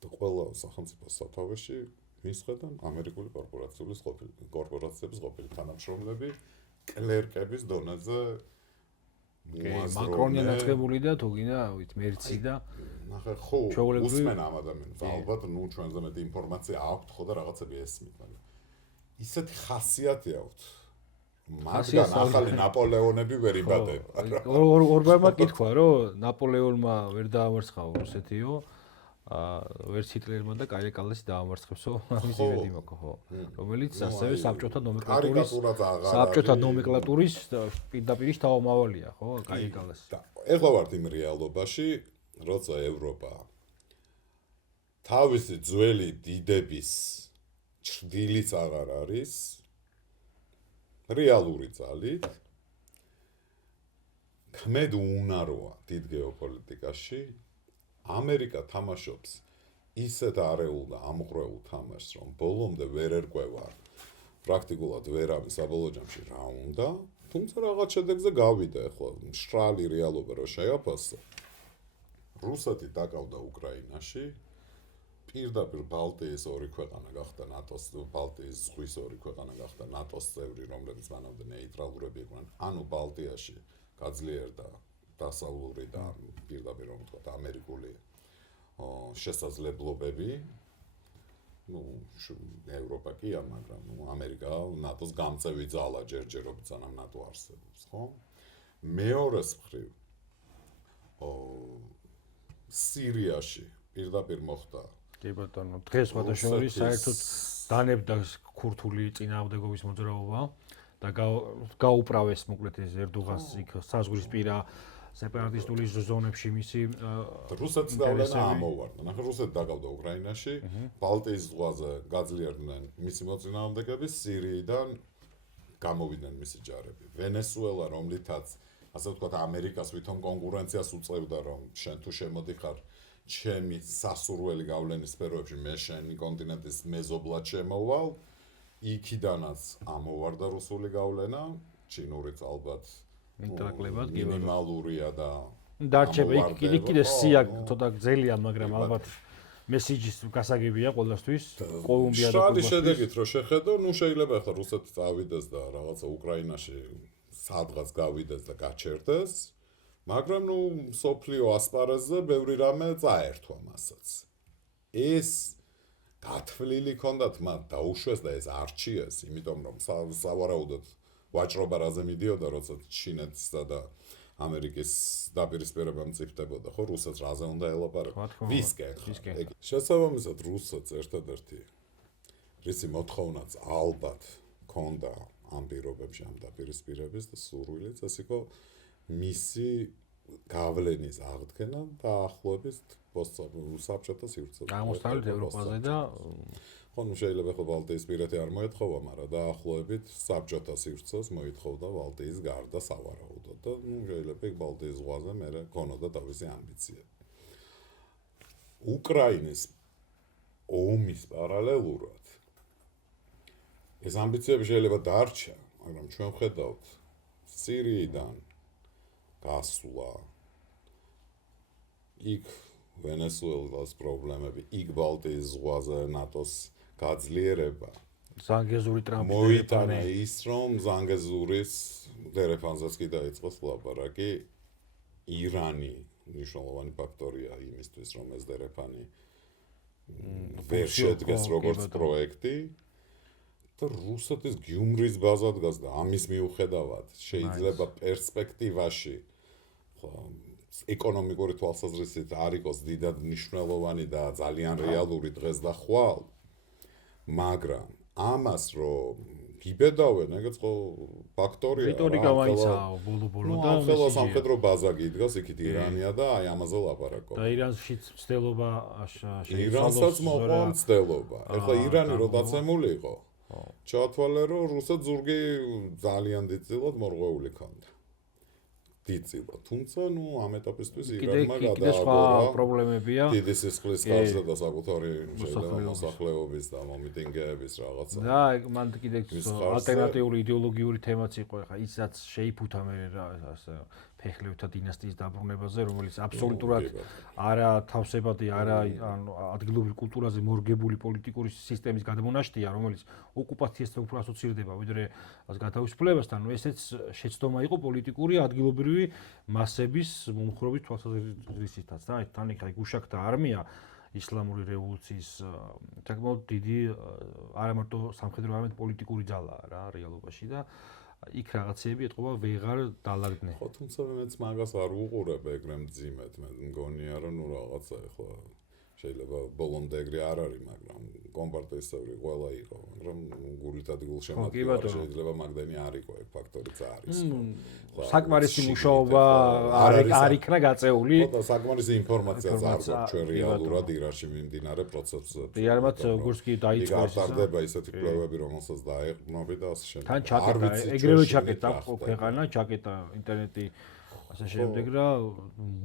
და ყველა სახელმწიფოს სათავეში მისხედან ამერიკული კორპორაციების ყოფილი თანამშრომლები კლერკების დონეზე მაკრონი დაწყებული და თუ გინდა ვით მერცი და ნახე ხო უსმენ ამ ადამიანს ალბათ ჩვენზე მეტი ინფორმაცია აქვს ხო და რაღაცები ესმით მაგრამ ისეთი ხასიათი აქვს მაგან ახალი ნაპოლეონები ვერ იბადება ორბარმა კითხვა რომ ნაპოლეონმა ვერ დაამარცხა რუსეთიო ვერც ჰიტლერმა და კაიაკალასი დაამარცხებსო ამის იმედი მაქვს ხო რომელიც ასევე საბჭოთა ნომენკლატურის პირდაპირ თავმავალია ხო კაიაკალასი ეხლა ვართ იმ რეალობაში როცა ევროპა თავისი ძველი დიდების ჩრდილიც აღარ არის რეალური ძალით ქმედ უნაროა დიდ გეოპოლიტიკაში ამერიკა თამაშობს ისეთ არეულ და ამღვრეულ თამაშს, რომ ბოლომდე ვერ ერკვევა პრაქტიკულად ვერავის საბოლოო ჯამში რა უნდა თუმცა რაღაც შედეგზე გავიდა ახლა მშრალი რეალობა რო შეაფასო. რუსეთი დაკავდა უკრაინაში. პირდაპირ ბალტიის ორი ქვეყანა გახდა ნატოს, ბალტიის ზღვის ორი ქვეყანა გახდა ნატოს წევრი, რომლებიც მანამდე ნეიტრალურები იყვნენ. ანუ ბალტიაში გაძლიერდა დასავლური და პირდაპირ რომ ვთქვათ ამერიკული შესაძლებლობები. ევროპა კია, მაგრამ ამერიკა ნატოს გამწევი ძალა ჯერჯერობით სანამ ნატო არსებობს, ხო? მეორეს მხრივ სირიაში პირდაპირ მოხდა კი ბატონო, დღეს სხვადასხვა საერთოდ დანებდა ქურთული წინააღმდეგობის მოძრაობა და გაუправეს მოკლედ ეს ერდოღანს იქ საზღვრისპირა სეპარატისტული ზონებში მისი რუსეთის გავლენა ამოვარდა. ნახე რუსეთი დაკავდა უკრაინაში, ბალტიის ზღვაზე გაძლიერდნენ მისი მოწინააღმდეგეები, სირიიდან გამოვიდნენ მისი ჯარები. ვენესუელა, რომლითაც ასე ვთქვათ ამერიკას ვითომ კონკურენციას უწევდა, რომ შენ თუ შემოდიხარ ჩემი სასურველი გავლენის სფეროებში, მე შენი კონტინენტის მეზობლად შემოვალ, იქიდანაც ამოვარდა რუსული გავლენა, ჩინურიც ალბათ ინტერაკლებად მინიმალურია და დარჩება კიდე სია ცოტა გზელია, მაგრამ ალბათ მესიჯის გასაგებია ყველასთვის. კოლუმბია და შრალი შედეგით რო შეხედო, შეიძლება ახლა რუსეთი წავიდეს და რაღაცა უკრაინაში სადღაც გავიდეს და გაჩერდეს, მაგრამ სოფლიო ასპარეზზე ბევრი რამე წაერთვა მასაც. ეს გათვლილი ქონდათ მათ დაუშვეს და ეს არჩიეს, იმიტომ რომ სავარაუდოდ ვაჭრობა რაზე მიდიოდა, როცა ჩინეთსა და ამერიკის დაპირისპირება მწიფდებოდა, ხო, რუსეთს რაზე უნდა ელაპარაკო? ვისკენ. შესაბამისად, რუსეთს ერთადერთი რისი მოთხოვნაც ალბათ ქონდა ამ პირობებში ამ დაპირისპირების და სურვილიც, ეს იყო მისი გავლენის აღდგენა დაახლოებით საბჭოთა სივრცეზე. აღმოსავლეთ ევროპაზე და ხო, შეიძლება ხო ბალტიისპირეთი არ მოეთხოვა, მაგრამ დაახლოებით საბჭოთა სივრცეს მოითხოვდა ბალტიის გარდა სავარაუდოდ და შეიძლება ბალტიის ზღვაზე მერე ქონოდა თავისი ამბიციები. უკრაინის ომის პარალელურად ეს ამბიციები შეიძლება დარჩა, მაგრამ ჩვენ ვხედავთ სირიიდან გასვლა, იქ ვენესუელას პრობლემები, იქ ბალტიის ზღვაზე ნატოს გაძლიერება. ზანგეზური ტრამპი მოიტანა ის, რომ ზანგეზურის დერეფანზეც კი დაიწყოს ლაპარაკი. ირანი მნიშვნელოვანი ფაქტორია იმისთვის, რომ ეს დერეფანი ვერ შედგეს როგორც პროექტი. და რუსეთის გიუმრის ბაზა დგას და ამის მიუხედავად შეიძლება პერსპექტივაში ეკონომიკური თვალსაზრისით არ იყოს დიდად მნიშვნელოვანი და ძალიან რეალური დღეს და ხვალ, მაგრამ ამას რომ გიბედავენ, ეგეც ხო ფაქტორია. რიტორიკა მაინცაა ბოლო-ბოლო და ხელა სამხედრო ბაზა გიდგას, იქით ირანია და აი ამაზე ლაპარაკობ. და ირანშიც ცდელობა ირანსაც მოყვა ცდელობა. ეხლა ირანი რო დაცემული იყო, ჩათვალე რომ რუსეთს ზურგი ძალიან დიდწილად მორღვეული ქონდა. დიდწილად. თუმცა ამ ეტაპისთვის ირანმა გადააბარა პრობლემებია. დიდი სისხლის ხარჯზე და საკუთარი შეიძლება მოსახლეობის და მომიტინგეების რაღაცა. და მან კიდე ალტერნატიული იდეოლოგიური თემაც იყო, ხა ისაც შეიფუთა მე ასე ფეხლევთა დინასტიის დაბრუნებაზე, რომელიც აბსოლუტურად არა თავსებადი, არა ადგილობრივ კულტურაზე მორგებული პოლიტიკური სისტემის გადმონაშთია, რომელიც ოკუპაციასთან უფრო ასოცირდება, ვიდრე გათავისუფლებასთან. ესეც შეცდომა იყო პოლიტიკური ადგილობრივი მასების მომხრობის თვალსაზრისითაც. და თან იქ გუშაქთა არმია ისლამური რევოლუციის საკმაოდ დიდი არა მარტო სამხედრო, არამედ პოლიტიკური ძალაა რა რეალობაში და იქ რაღაცები ეთყობა ვეღარ დალაგდნენ. ხო, თუმცა მეც მაგას არ ვუყურებ ეგრე მძიმედ, მე მგონია რომ რაღაცა ახლა შეიძლება ბოლომდე ეგრე არ არის, მაგრამ კომპარტიის წევრი ყველა იყო, მაგრამ გულით ადგილ შემოგვიყვება, შეიძლება მაგდენი არ იყო, ეგ ფაქტორიც არის. საკმარისი მუშაობა არ იქნა გაწეული. ხო, და საკმარისი ინფორმაციაც არ გვაქვს ჩვენ რეალურად ირანში მიმდინარე პროცესებზე. იარმაც გურსკი დაიწყო ეს ტარდება ისეთი კვლევები, რომელსაც დაეყრდნობი და ასე შემდეგ. თან ჩაკეტა, ეგრევე ჩაკეტა ქვეყანა, ჩაკეტა ინტერნეტი ასე შემდეგ და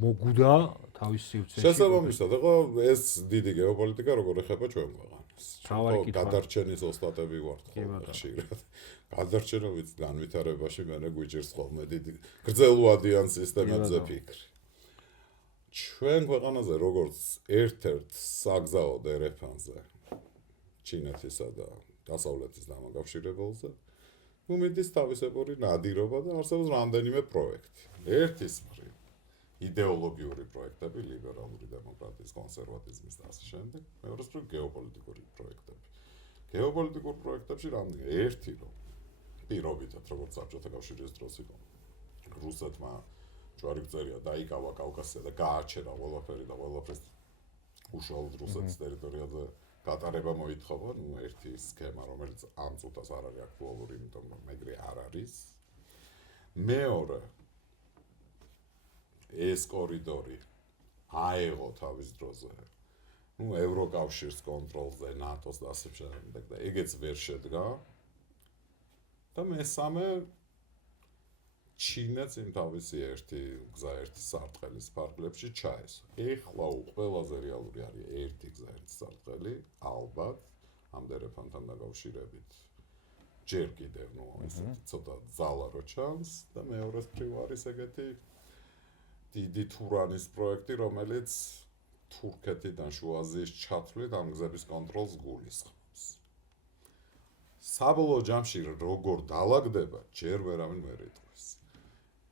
მოგუდა თავის სივრცეში. შესაბამისად, ახლა ეს დიდი გეოპოლიტიკა როგორ ეხება ჩვენ ქვეყანას. ჩვენ გადარჩენის ოსტატები ვართ ხოლმე ხშირად. გადარჩენა ვიცი განვითარებაში მე გვიჭირს ხოლმე დიდი გრძელვადიან სისტემებზე ფიქრი. ჩვენ ქვეყანაზე როგორც ერთ-ერთ საგზაო დერეფანზე ჩინეთისა და დასავლეთის დამაკავშირებელზე უმეტეს თავისებური ნადირობა და არსებობს რამდენიმე პროექტი. ერთის მხრივ იდეოლოგიური პროექტები, ლიბერალური დემოკრატიის, კონსერვატიზმის და ასე შემდეგ, მეორეს მხრივ გეოპოლიტიკური პროექტები. გეოპოლიტიკურ პროექტებში რამდენი ერთი რომ პირობითად როგორც საბჭოთა კავშირის დროს იყო რუსეთმა ჯვარი გწერია დაიკავა კავკასია და გააჩერა ყველაფერი და ყველაფერს უშუალოდ რუსეთის ტერიტორიაზე გატარება მოითხოვა, ერთი სქემა, რომელიც ამ წუთას არ არის აქტუალური, იმიტომ რომ ეგრე არ არის. მეორე ეს კორიდორი აეღო თავის დროზე ევროკავშირის კონტროლზე, ნატოს და ასე შემდეგ და ეგეც ვერ შედგა. და მესამე ჩინეთს იმ თავისი ერთი გზა ერთი სარტყელის ფარგლებში ჩაესვა. ეხლა ყველაზე რეალური არის ერთი გზა ერთი სარტყელი, ალბათ ამ დერეფანთან დაკავშირებით. ჯერ კიდევ ესეთი ცოტა ძალა რო ჩანს და მეორეს მხრივ არის ეგეთი დიდი თურანის პროექტი, რომელიც თურქეთიდან შუა აზიის ჩათვლით ამ გზების კონტროლს გულისხმობს. საბოლოო ჯამში როგორ დაალაგდება, ჯერ ვერავინ ვერ იტყვის.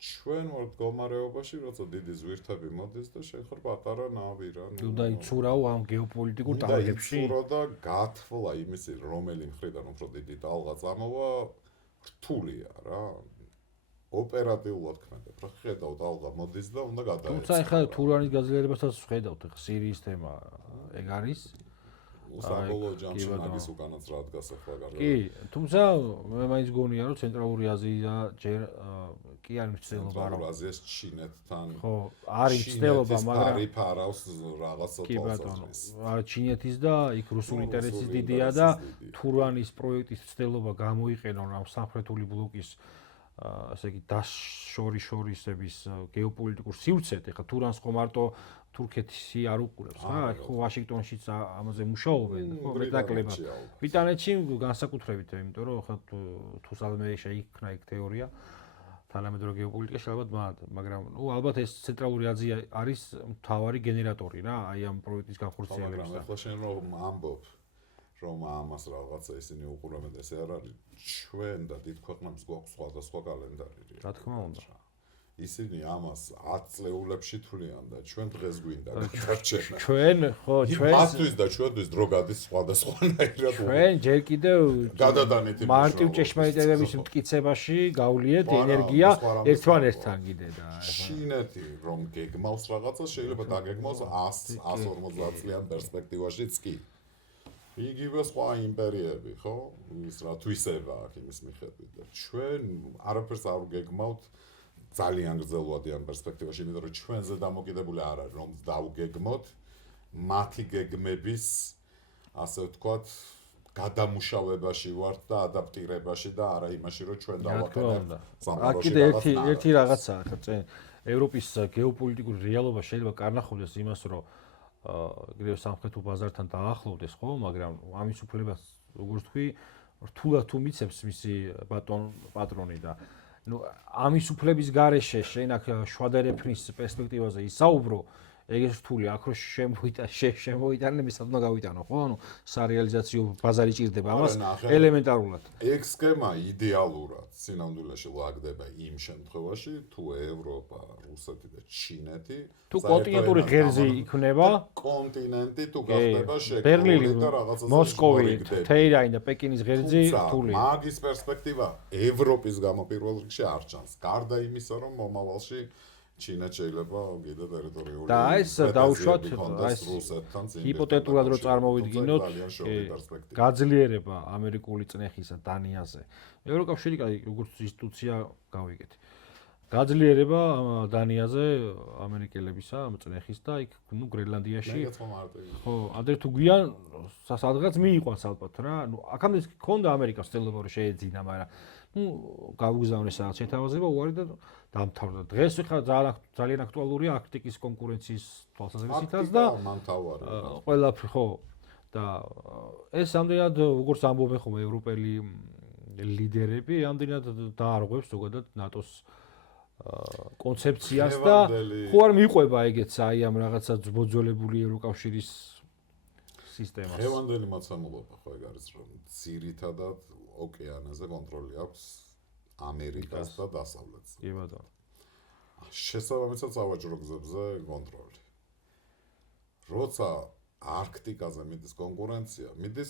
ჩვენ ვართ მდგომარეობაში, როცა დიდი ზვირთები მოდის და შეხარ პატარა ნავი რა. და იცურაო ამ გეოპოლიტიკურ ტალღებში. იცურო და გათვლა იმის რომელი მხრიდან უფრო დიდი ტალღა წამოვა რთულია რა. ოპერატიულად ქმედებ რა ხედავ ტალღა მოდის და უნდა გადაეცა. თუმცა ეხლა თურანის გაძლიერებასაც ხედავთ, ეხლა სირიის თემა ეგ არის. საბოლოო ჯამში მაგის უკანაც რა დგას ახლა კარგად. კი, თუმცა მე მაინც გონია რომ ცენტრალური აზია ჯერ კი არის მცდელობა რომ ცენტრალური აზიას ჩინეთთან ხო, არის მცდელობა, მაგრამ არის ფარავს რაღაცა თვალსაზრისით. კი, ჩინეთის და იქ რუსული ინტერესის დიდია და თურანის პროექტის მცდელობა გამოიყენონ ამ სამხრეთული ბლოკის ასე იგი შორისების გეოპოლიტიკურ სივრცეთ. ეხლა თურანს ხო მარტო თურქეთი არ უყურებს რა, ხო ვაშინგტონშიც ამაზე მუშაობენ, ხო მეტნაკლებად. ბრიტანეთში განსაკუთრებით, იმიტომ რომ ხა თუ სადმე შეიქმნა იქ თეორია თანამედროვე გეოპოლიტიკაში ალბათ, მაგრამ ალბათ ეს ცენტრალური აზია არის მთავარი გენერატორი რა, აი ამ პროექტის განხორციელების. მაგრამ ახლა შენ რომ ამბობ რომ ამას რაღაცა ისინი უყურებენ, ესე არ არის. ჩვენ და დიდ ქვეყნებს გვაქვს სხვადასხვა კალენდარი. რა თქმა უნდა. ისინი ამას 10 წლეულებში თვლიან და ჩვენ დღეს გვინდა გადარჩენა. ჩვენ ხო, ჩვენ მათთვის და ჩვენთვის დრო გადის სხვადასხვანაირად. ჩვენ ჯერ კიდევ გადადანით მარტივ ჭეშმარიტებების მტკიცებაში გავლიეთ ენერგია ერთმანეთთან კიდე და ჩინეთი რომ გეგმავს რაღაცას შეიძლება დაგეგმოს 100-150 წლიან პერსპექტივაშიც კი. იგივე სხვა იმპერიები, ხო? ის რა თვისება აქვს იმის მიხედვით და ჩვენ არაფერს არ გეგმავთ ძალიან გრძელვადიან პერსპექტივაში, იმიტომ რომ ჩვენზე დამოკიდებული არ არის რომ დავგეგმოთ მათი გეგმების ასე ვთქვათ გადამუშავებაში ვართ და ადაპტირებაში და არა იმაში რომ ჩვენ დავაკეთებთ სამყაროში. კიდე ერთი რაღაცაა ხა წინ ევროპის გეოპოლიტიკური რეალობა შეიძლება კარნახობდეს იმას რომ გრევ სამხრეთულ ბაზართან დაახლოვდეს ხო, მაგრამ ამის უფლებას როგორც თქვი რთულად თუ მიცემს მისი პატრონი და ამის უფლების გარეშე შენ აქ შვადერეფნის პერსპექტივაზე ისაუბრო, ეგეც რთული, აქ რო შემოიტანებს, უნდა გავიტანო, ხო? ანუ სარეალიზაციო ბაზარი ჭირდება ამას ელემენტარულად. ეგ სქემა იდეალურად სინამდვილეში ლაგდება იმ შემთხვევაში, თუ ევროპა, რუსეთი და ჩინეთი თუ კონტინენტური ღერძი იქნება, კონტინენტი თუ გახდება შეკრული ბერლინი, და რაღაცას მოსკოვი, თეირანი და პეკინის ღერძი რთულია. მაგის პერსპექტივა ევროპის გამო პირველ რიგში არ ჩანს. გარდა იმისა, რომ მომავალში ჩინეთს შეიძლება კიდე ტერიტორიული და ეს დაუშვათ ეს ჰიპოთეტურად რო წარმოვიდგინოთ გაძლიერება ამერიკული წნეხისა დანიაზე. ევროკავშირი როგორც ინსტიტუცია გავიგეთ. გაძლიერება დანიაზე ამერიკელებისა წნეხის და იქ გრენლანდიაში ხო, ადრე თუ გვიან სადღაც მიიყვანს ალბათ რა. აქამდე ქონდა ამერიკას ცდილობა რომ შეეძინა, მაგრამ გავგზავნეს რაღაც შეთავაზება უარი და დამთავრდა. დღეს ხა ძალიან აქტუალურია არქტიკის კონკურენციის თვალსაზრისითაც და ყველაფერი ხო და ეს ამდენად როგორც ამბობენ ხოლმე ევროპელი ლიდერები ამდენად დაარღვევს ზოგადად ნატოს კონცეფციას და ხო არ მიყვება ეგეც აი ამ რაღაცა მოძველებული ევროკავშირის სისტემას. ხევანდელი მოცემულობა ხო ეგ არის რომ ძირითადად ოკეანეზე კონტროლი აქვს ამერიკას და დასავლეთს. კი ბატონო. შესაბამისად სავაჭრო გზებზე კონტროლი. როცა არქტიკაზე მიდის კონკურენცია, მიდის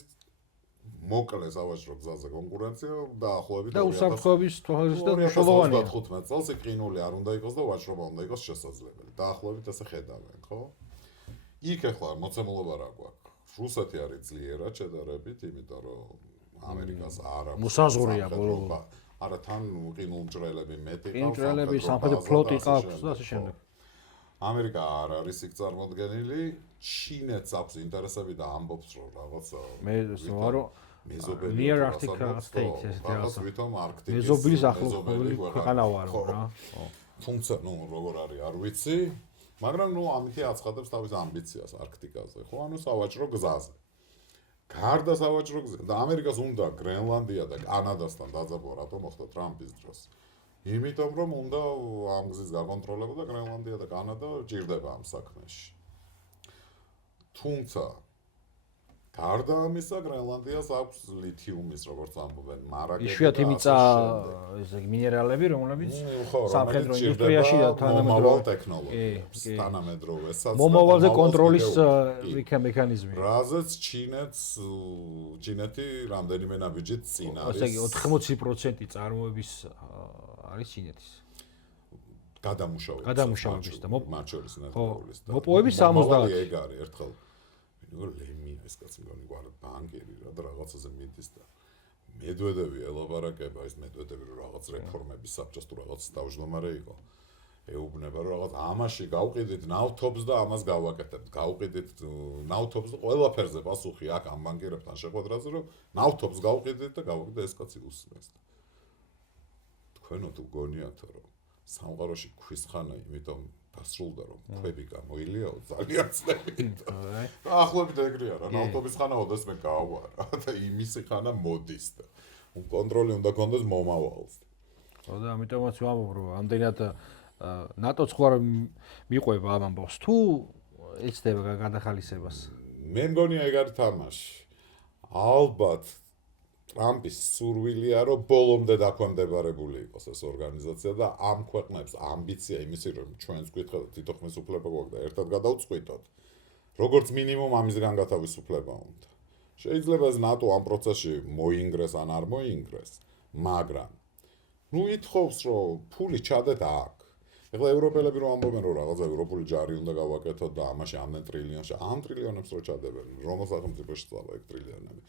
მოკლე სავაჭრო გზაზე კონკურენცია დაახლოებით და უსაფრთხოების თვალსაზრისით და მნიშვნელოვანია. 2015 წელს ყინული არ უნდა იყოს და ვაჭრობა უნდა იყოს შესაძლებელი. დაახლოებით ესე ხედავენ, ხო? იქ ახლა მოცემულობა რა გვაქვს? რუსეთი არის ძლიერად შედარებით, იმიტომ რომ ამერიკას არ აქვს მოსაზღვრეა ბოლო. არა თან ყინულმჭრელები მეტი ყავს. ყინულმჭრელები სამხედრო ფლოტი ყავს და ასე შემდეგ. ამერიკა არ არის იქ წარმოდგენილი, ჩინეთს აქვს ინტერესები და ამბობს რომ რაღაცა მე ვარო near Arctic states ეს რაღაც ვითომ არქტიკის მეზობლის ახლობელი ქვეყანა ვარო რა. თუმცა ნუ როგორ არის არ ვიცი, მაგრამ ნუ ამითი აცხადებს თავის ამბიციას არქტიკაზე, ხო? ანუ სავაჭრო გზაზე. გარდა სავაჭრო გზაზე და ამერიკას უნდა გრენლანდია და კანადასთან დაძაბვა რატომ მოხდა ტრამპის დროს. იმიტომ რომ უნდა ამ გზის გაკონტროლებოდა და გრენლანდია და კანადა ჭირდება ამ საქმეში. თუმცა გარდა ამისა გრენლანდიას აქვს ლითიუმის როგორც ამბობენ მარაგები. იშვიათი მიწა ესე მინერალები რომლებიც სამხედრო ინდუსტრიაში და თანამედროვე ტექნოლოგიებს, თანამედროვე მომავალზე კონტროლის მექანიზმი. რაზეც ჩინეთი რამდენიმე ნაბიჯით წინ არის. ასე იგი 80% წარმოების არის ჩინეთის. გადამუშავების და მათ შორის ნედლეულის და მოპოვების 70 ეგ არის ერთხელ ლემია ეს კაცი მგონი გვარ ბანკერი რა და რაღაცაზე მიდის და მედვედევი ელაპარაკება ის მედვედევი რომ რაღაც რეფორმების საბჭოს თუ რაღაც თავმჯდომარე იყო ეუბნება რომ რაღაც ამაში გავყიდით ნავთობს და ამას გავაკეთებთ გავყიდით ნავთობს და ყველაფერზე პასუხი აქ ამ ბანკერებთან შეხვედრაზე რომ ნავთობს გავყიდით და გავაკეთეთ ეს კაცი უსმენს თქვენო თუ გონიათ რომ სამყაროში ქვის ხანა იმიტომ დასრულდა რომ ქვები გამოილიაო ძალიან წლებით. ახლობით ეგრეა რა, ნავთობის ხანა ოდესმე გავარა და იმისი ხანა მოდის და კონტროლი უნდა კონდეს მომავალს. ხო და ამიტომაც ვამბობ რომ ამდენად ნატოც ხო არ მიყვება ამ ამბავს თუ ეცდება გადახალისებას. მე მგონია ეგ არის თამაში. ალბათ ტრამპის სურვილია რომ ბოლომდე დაქვემდებარებული იყოს ეს ორგანიზაცია და ამ ქვეყნებს ამბიცია იმისი რომ ჩვენს გითხოთ თითოხმის უფლება გვაქვს და ერთად გადავწყვიტოთ როგორც მინიმუმ ამისგან გათავისუფლება უნდა შეიძლება ეს ნატო ამ პროცესში მოინგრეს ან არ მოინგრეს მაგრამ ნუ ითხოვს რომ ფული ჩადეთ აქ ეხლა ევროპელები რომ ამბობენ რომ რაღაცა ევროპული ჯარი უნდა გავაკეთოთ და ამაში ამდენ ტრილიონში ამ ტრილიონებს რო ჩადებენ რომელ სახელმწიფოში წავა ეგ ტრილიონები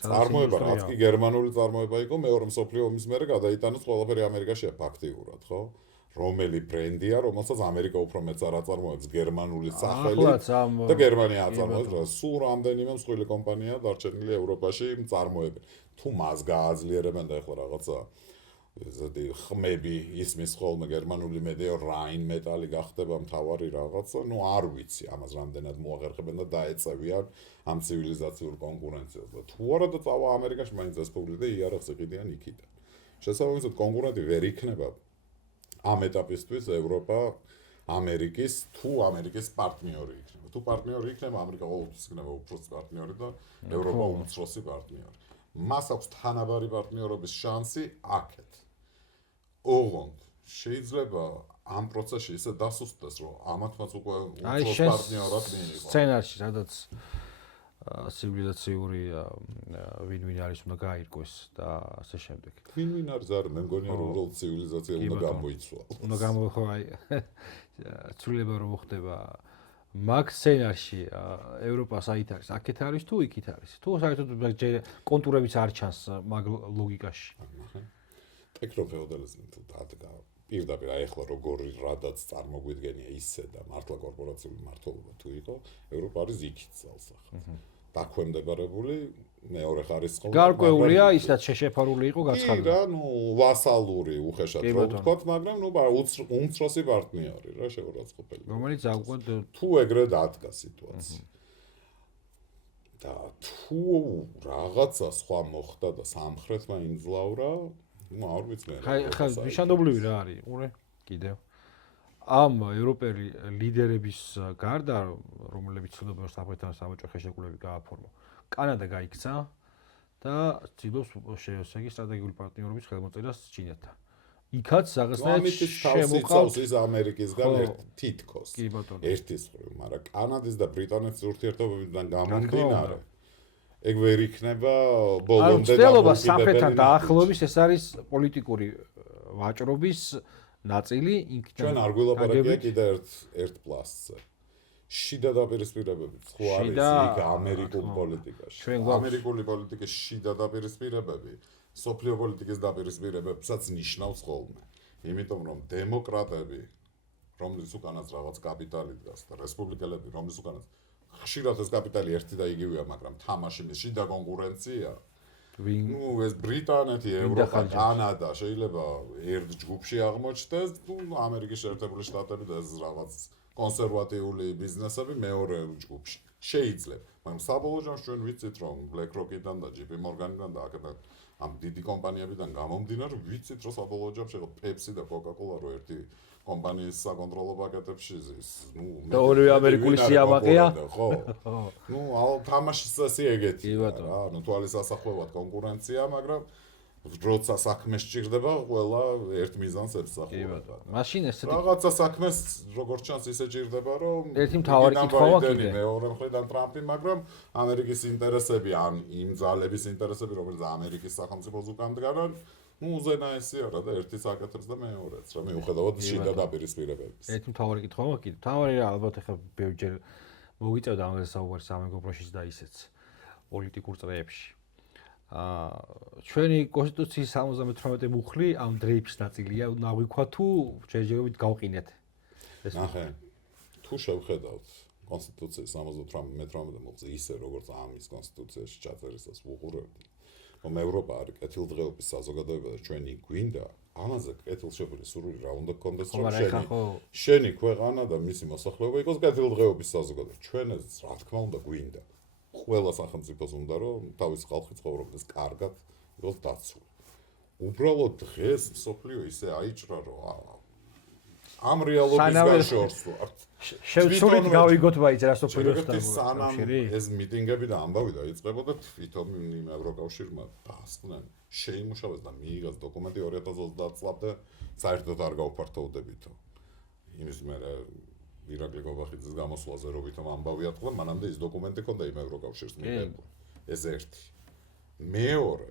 წარმოება რაც კი გერმანული წარმოება იყო მეორე მსოფლიო ომის მერე გადაიტანეს ყველაფერი ამერიკაში ფაქტიურად ხო რომელი ბრენდია რომელსაც ამერიკა უფრო მეც არ აწარმოებს გერმანული სახელი და გერმანია აწარმოებს სულ რამდენიმე მსხვილი კომპანია დარჩენილი ევროპაში წარმოებენ თუ მას გააძლიერებენ და ეხლა რაღაცა ესეთი ხმები ისმის ხოლმე გერმანული მედიო რაინ მეტალი გახდება მთავარი რაღაცა ნუ არ ვიცი ამას რამდენად მოახერხებენ და დაეწევიან ამ ცივილიზაციურ კონკურენციას და თუ არა და წავა ამერიკაში მაინც ეს ფული და იარაღს იყიდიან იქიდან შესაბამისად კონკურენტი ვერ იქნება ამ ეტაპისთვის ევროპა ამერიკის თუ ამერიკის პარტნიორი იქნება თუ პარტნიორი იქნება ამერიკა ყოველთვის იქნება უფროსი პარტნიორი და ევროპა უმცროსი პარტნიორი მას აქვს თანაბარი პარტნიორობის შანსი აქეთ ოღონდ შეიძლება ამ პროცესში ისე დასუსტდეს რომ ამათაც უკვე უმცროს პარტნიორად მიიღოს სცენარში სადაც ცივილიზაციური ვინ არის უნდა გაირკვეს და ასე შემდეგ ვინ არის არ მე მგონია რომ უბრალოდ ცივილიზაცია უნდა გამოიცვალოს უნდა გამოიხო აი ცვლილება რომ ხდება მაგ სცენარში ევროპა საით არის აქეთ არის თუ იქით არის თუ საერთოდ კონტურებიც არ ჩანს მაგ ლოგიკაში ტექნოფეოდალიზმი თუ დადგა პირდაპირ აი ახლა როგორი რადაც წარმოგვიდგენია ისე და მართლა კორპორაციული მართლობა თუ იყო ევროპა არის იქით ძალსახად დაქვემდებარებული მეორე ხარისხოვანი გარკვეულია ისაც შეშეფარული იყო გაცხადებული კი რა ნუ ვასალური უხეშად რო ვთქვათ მაგრამ ნუ უმცროსი პარტნიორი რა შეურაცხყოფელი რომელიც აუკვეთ თუ ეგრე დადგა სიტუაცია და თუ რაღაცა სხვა მოხდა და სამხრეთმა იმძლავრა, ну არ ვიცი მე. ხა ნიშანდობლივი რა არის, უყურე, კიდევ. ამ ევროპელი ლიდერების გარდა, რომლებიც ცდილობენ საფრანგეთთან საბჭო ხელშეკრულები გააფორმო, კანადა გაიქცა და ცდილობს შეესაბამოს სტრატეგიული პარტნიორობის ხელმოწერას ჩინეთთან. იქაც რაღაცნაირად შემოყავს ის ამერიკისგან თითქოს. კი ბატონო. ერთის მხრივ, მაგრამ კანადის და ბრიტანეთის ურთიერთობებიდან გამომდინარე ეგ ვერ იქნება ბოლომდე ცდილობა საფრანგეთთან დაახლოების ეს არის პოლიტიკური ვაჭრობის ნაწილი იქიდან. ჩვენ არ გველაპარაკია კიდე ერთ პლასზე. შიდა დაპირისპირებებით ხო არის იქ ამერიკულ პოლიტიკაში. ამერიკული პოლიტიკის შიდა დაპირისპირებები სოფლიო პოლიტიკის დაპირისპირებებსაც ნიშნავს ხოლმე. იმიტომ რომ დემოკრატები, რომლის უკანაც რაღაც კაპიტალი დგას და რესპუბლიკელები, რომლის უკანაც ხშირად ეს კაპიტალი ერთი და იგივეა, მაგრამ თამაში მის შიდა კონკურენცია. ну ეს ბრიტანეთი, ევროპა, კანადა შეიძლება ერთ ჯგუფში აღმოჩნდეს, ну ამერიკის შეერთებული შტატები და ეს რაღაც კონსერვატიული ბიზნესები მეორე ჯგუფში შეიძლება. მაგრამ საბოლოო ჯამში ჩვენ ვიცით რომ BlackRock-იდან და JP Morgan-იდან და აქედან ამ დიდი კომპანიებიდან გამომდინარე ვიცით რომ საბოლოო ჯამში Pepsi და Coca-Cola რო ერთი კომპანიის საკონტროლო პაკეტებში ზის, ну და ორივე ამერიკული სიამაყეა. ხო. ну თამაშის წესი ეგეთია რა, ну თვალის ასახვევად კონკურენცია, მაგრამ როცა საქმე სჭირდება, ყველა ერთ მიზანს ებსახურება. მაშინ ესეთი რაღაცა საქმეს როგორც ჩანს ისე ჭირდება, რომ ერთი მთავარი კითხვაა კიდე. მეორე მხრიდან ტრამპი, მაგრამ ამერიკის ინტერესები ან იმ ძალების ინტერესები, რომელიც ამერიკის სახელმწიფოს უკან დგანან, ну უზენაესი არა და ერთის აკეთებს და მეორეც, რა მიუხედავად შიდა დაპირისპირებების. ერთი მთავარი კითხვაა კიდე. მთავარი რა ალბათ ახლა ბევრჯერ მოგიწევდა ამაზე საუბარი სამეგობროშიც და ისეც პოლიტიკურ წრეებში. ჩვენი კონსტიტუციის 78 მუხლი ამ დრეიფის ნაწილია, ნაღვიქვა თუ შეიძლება გავყინეთ. ნახე, თუ შევხედავთ კონსტიტუციის 78 მუხლს ისე როგორც ამის კონსტიტუციაში ჩაწერისას ვუყურებთ, რომ ევროპა არის კეთილდღეობის საზოგადოება და ჩვენი გვინდა, ამაზე კეთილშობილი სურვილი რა უნდა გქონდეს, რომ შენი ქვეყანა და მისი მოსახლეობა იყოს კეთილდღეობის საზოგადოება. ჩვენ ეს რა თქმა უნდა გვინდა. ყველა სახელმწიფოს უნდა რომ თავის ხალხი ცხოვრობდეს კარგად, იყოს დაცული. უბრალოდ დღეს მსოფლიო ისე აიჭრა, რომ ამ რეალობისგან შორს ვართ. შევცვლით გავიგოთ მაინც რა სოფლიოს და სანამ ეს მიტინგები და ამბავი დაიწყებოდა თვითონ იმ ევროკავშირმა დაასწრნენ, შეიმუშავეს და მიიღეს დოკუმენტი 2030 წლამდე საერთოდ არ გაუფართოვდებითო. იმის მერე ირაკლი გობახიძის გამოსვლაზე რო ვითომ ამბავი ატყდა, მანამდე ის დოკუმენტი ჰქონდა იმ ევროკავშირს მიღებული. ეს ერთი. მეორე,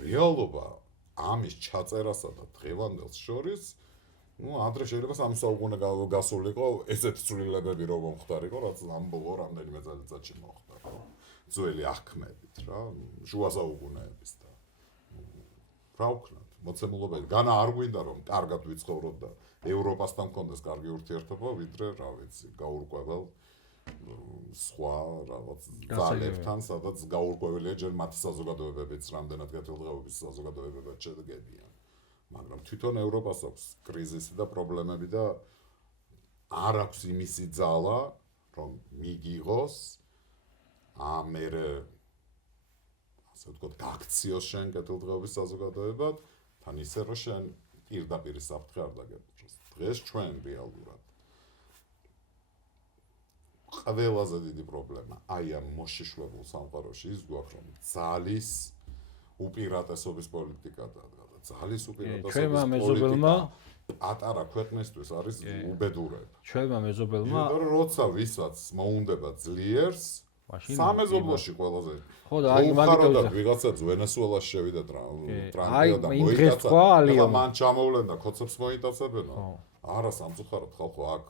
რეალობა ამის ჩაწერასა და დღევანდელს შორის, ну ადრე შეიძლება 3 საუკუნე გასულიყო ესეთი ცვლილებები რომ მომხდარიყო, რაც ამ ბოლო რამდენიმე წელიწადში მოხდა. ძველი აღქმებით რა, შუა საუკუნეების და რა ვქნათ, მოცემულობები განა არ გვინდა რომ კარგად ვიცხოვროთ და ევროპასთან კონდეს კარგი ურთიერთობა, ვიდრე, რა ვიცი, გაურკვეველ სხვა რაღაც ძალებთან, სადაც გაურკვეველია ჯერ მათი საზოგადოებებიც, რამდენად კეთილდღეობის საზოგადოებებად შედგებიან. მაგრამ თვითონ ევროპას აქვს კრიზისი და პრობლემები და არ აქვს იმისი ძალა, რომ მიგიღოს მერე ასე ვთქვათ, გაქციოს შენ კეთილდღეობის საზოგადოებად, თან ისე რომ შენ პირდაპირ საფრთხე არ დაგეპყროს. დღეს ჩვენ რეალურად ყველაზე დიდი პრობლემა აი ამ მოშიშვლებულ სამყაროში ის გვაქვს, რომ ძალის უპირატესობის პოლიტიკა და ძალის უპირატესობის პოლიტიკა პატარა ქვეყნისთვის არის უბედურება. ჩვენმა მეზობელმა იმიტომ რომ როცა ვისაც მოუნდება ძლიერს სამეზობლოში ყველაზე ხო და აი მაგიტო ვიღაცა ვენესუელაში შევიდა ტრამპი და მოიტაცა და მან ჩამოვლენდა ქოცებს მოიტაცებენ არა სამწუხაროდ ხალხო აქ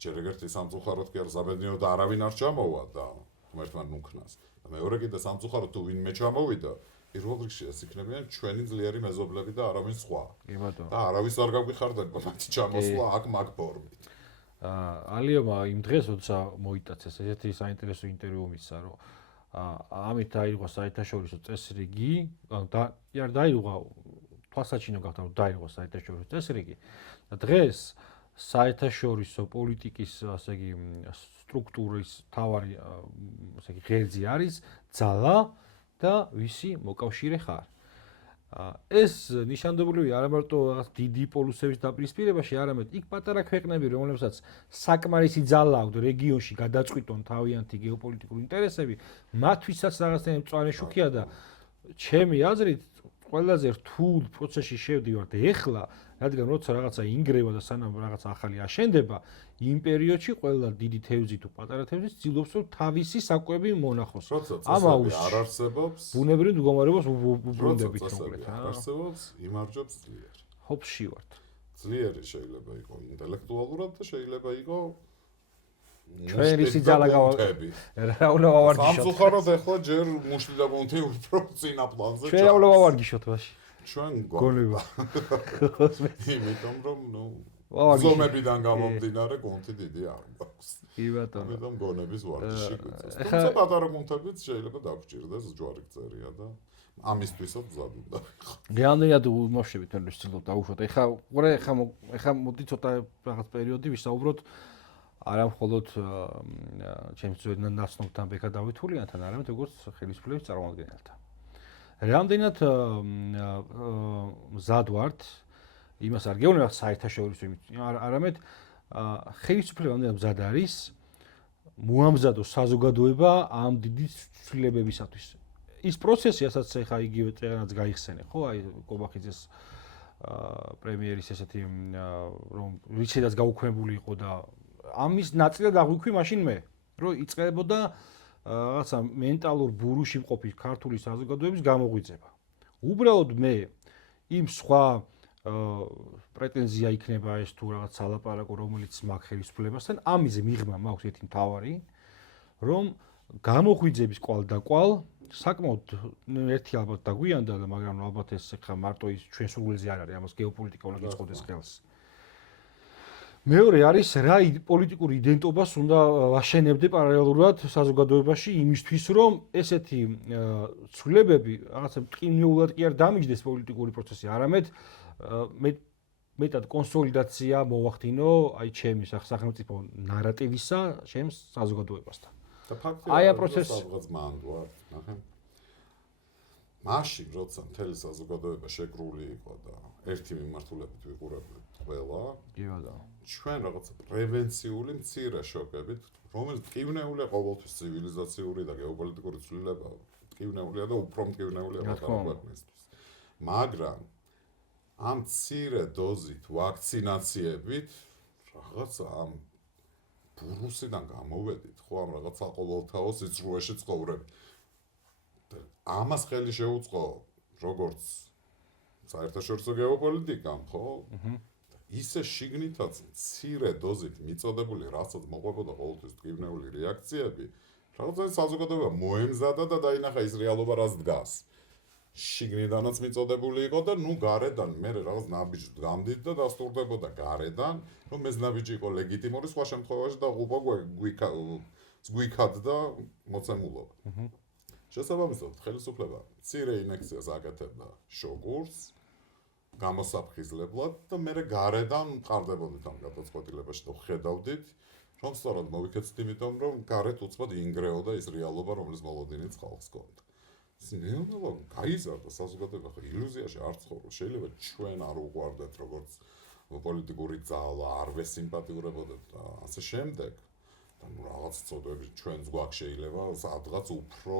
ჯერ ეგერთი სამწუხაროდ კი არ საბედნიერო და არავინ არ ჩამოვა და ღმერთმა ნუქნას და მეორე კიდე სამწუხაროდ თუ ვინმე ჩამოვიდა პირველ რიგში ეს იქნებიან ჩვენი ძლიერი მეზობლები და არავინ სხვა და არავის არ გაგვიხარდება მათი ჩამოსვლა აქ მაგ ფორმით ალიომა იმ დღეს როცა მოიტაცეს ესეთი საინტერესო ინტერვიუ მისცა რომ ამით დაიღო საერთაშორისო წესრიგი და არ დაიღო თვალსაჩინო გახდა რომ დაიღო საერთაშორისო წესრიგი და დღეს საერთაშორისო პოლიტიკის ასე იგი სტრუქტურის თავარი ასე იგი ღერძი არის ძალა და ვისი მოკავშირე ხარ. ეს ნიშანდობლივია არა მარტო რაღაც დიდი პოლუსების დაპირისპირებაში, არამედ იქ პატარა ქვეყნები, რომლებსაც საკმარისი ძალა აქვთ რეგიონში გადაწყვიტონ თავიანთი გეოპოლიტიკური ინტერესები, მათთვისაც რაღაცნაირი მწვანე შუქია და ჩემი აზრით ყველაზე რთულ პროცესში შევდივართ ეხლა, რადგან როცა რაღაცა ინგრევა და სანამ რაღაცა ახალი აშენდება, იმ პერიოდში ყველა დიდი თევზი თუ პატარა თევზი ცდილობს რომ თავისი საკვები მონახოს. ამაუს არ არსებობს. ბუნებრივ მდგომარეობას უბრუნდებით მოკლედ. არ არსებობს, იმარჯვებს ძლიერ. ჰოპში ვართ. ძლიერი შეიძლება იყოს ინტელექტუალურად და შეიძლება იყოს ჩვენ ისი ძალა გავაკეთები. რა უნდა ვავარგიშოთ? სამწუხაროდ ახლა ჯერ მუშტი და გუნთი უფრო წინა პლანზე ჩვენ რა უნდა ვავარგიშოთ მაშინ? ჩვენ გონება. იმიტომ რომ ზომებიდან გამომდინარე გუნთი დიდი არ გვაქვს. კი ბატონო. ამიტომ გონების ვარჯიში გვიწევს. თუმცა პატარა გუნთებიც შეიძლება დაგჭირდეს ჯვარი წერია და ამისთვისაც მზად უნდა ვიყო. გეანდრიად უმოშებით მე ვცდილობ დავუშვათ. ეხა მოდი ცოტა რაღაც პერიოდი ვისაუბროთ არა მხოლოდ ჩემს ძველ ნაცნობთან ბექა დავითულიანთან, არამედ როგორც ხელისუფლების წარმომადგენელთან. რამდენად მზად ვართ იმას არ გეუბნები საერთაშორისო არამედ ხელისუფლება რამდენად მზად არის მოამზადოს საზოგადოება ამ დიდი ცვლილებებისათვის. ის პროცესი, რასაც ეხა იგივე წერანაც გაიხსენე, ხო, აი კობახიძეს პრემიერის ესეთი რომ რიცედაც გაუქმებული იყო და ამის ნაწილად აღვიქვი მაშინ მე, რომ იწყებოდა რაღაცა მენტალურ ბურუში მყოფი ქართული საზოგადოების გამოღვიძება. უბრალოდ მე იმ სხვა პრეტენზია იქნება ეს თუ რაღაც სალაპარაკო, რომელიც მაგ ხელისუფლებასთან, ამაზე მიღმა მაქვს ერთი მთავარი, რომ გამოღვიძების კვალ და კვალ საკმაოდ ერთი ალბათ დაგვიანდა, მაგრამ ალბათ ეს ხა მარტო ის ჩვენ სულზე არ არის, ამას გეოპოლიტიკა უნდა გიწყდეს ხელს. მეორე არის რა პოლიტიკური იდენტობას უნდა აშენებდე პარალელურად საზოგადოებაში იმისთვის რომ ესეთი ცვლილებები რაღაცა ტკივნეულად კი არ დამიჯდეს პოლიტიკური პროცესი, არამედ მეტად კონსოლიდაცია მოვახდინო აი ჩემი სახელმწიფო ნარატივისა ჩემს საზოგადოებასთან. და ფაქტია აი ამ პროცესს რაღაც მანდვარ, ნახე. მაშინ როცა მთელი საზოგადოება შეკრული იყო და ერთი მიმართულებით ვიყურებდით ყველა, კი ბატონო. ჩვენ რაღაც პრევენციული მცირე შოკებით, რომელიც ტკივნეულია ყოველთვის ცივილიზაციური და გეოპოლიტიკური ცვლილება, ტკივნეულია და უფრო ტკივნეულია ქვეყნისთვის. მაგრამ ამ მცირე დოზით ვაქცინაციებით რაღაც ამ ბურუსიდან გამოვედით, ხო ამ რაღაც საყოველთაო სიცრუეში ცხოვრებით. ამას ხელი შეუწყო როგორც საერთაშორისო გეოპოლიტიკამ, ხო? ისე შიგნითაც მცირე დოზით მიწოდებული, რასაც მოყვებოდა ყოველთვის ტკივნეული რეაქციები, რაღაცა საზოგადოება მოემზადა და დაინახა ის რეალობა, რაც დგას. შიგნიდანაც მიწოდებული იყო და ნუ გარედან მე რაღაც ნაბიჯს გამდით და დასტურდებოდა გარედან, რომ ეს ნაბიჯი იყო ლეგიტიმური სხვა შემთხვევაში და უპო გვიქადდა მოცემულობა. შესაბამისად, ხელისუფლება მცირე ინექციას აკეთებდა შოგურს, გამოსაფხიზლებლად და მე გარედან მყარდებოდით ამ გადაწყვეტილებაში და ხედავდით, რომ სწორად მოვიქეცთ იმიტომ, რომ გარეთ უცბად ინგრეოდა ის რეალობა, რომლის მოლოდინიც ხალხს ჰქონდა. ნეონობა გაიზარდა საზოგადოება, ხო ილუზიაში არ ცხოვრობს. შეიძლება ჩვენ არ უყვარდეთ როგორც პოლიტიკური ძალა, არ ვესიმპათიურებოდეთ და ასე შემდეგ. და ნუ რაღაც წოდები ჩვენს გვაქვს შეიძლება სადღაც უფრო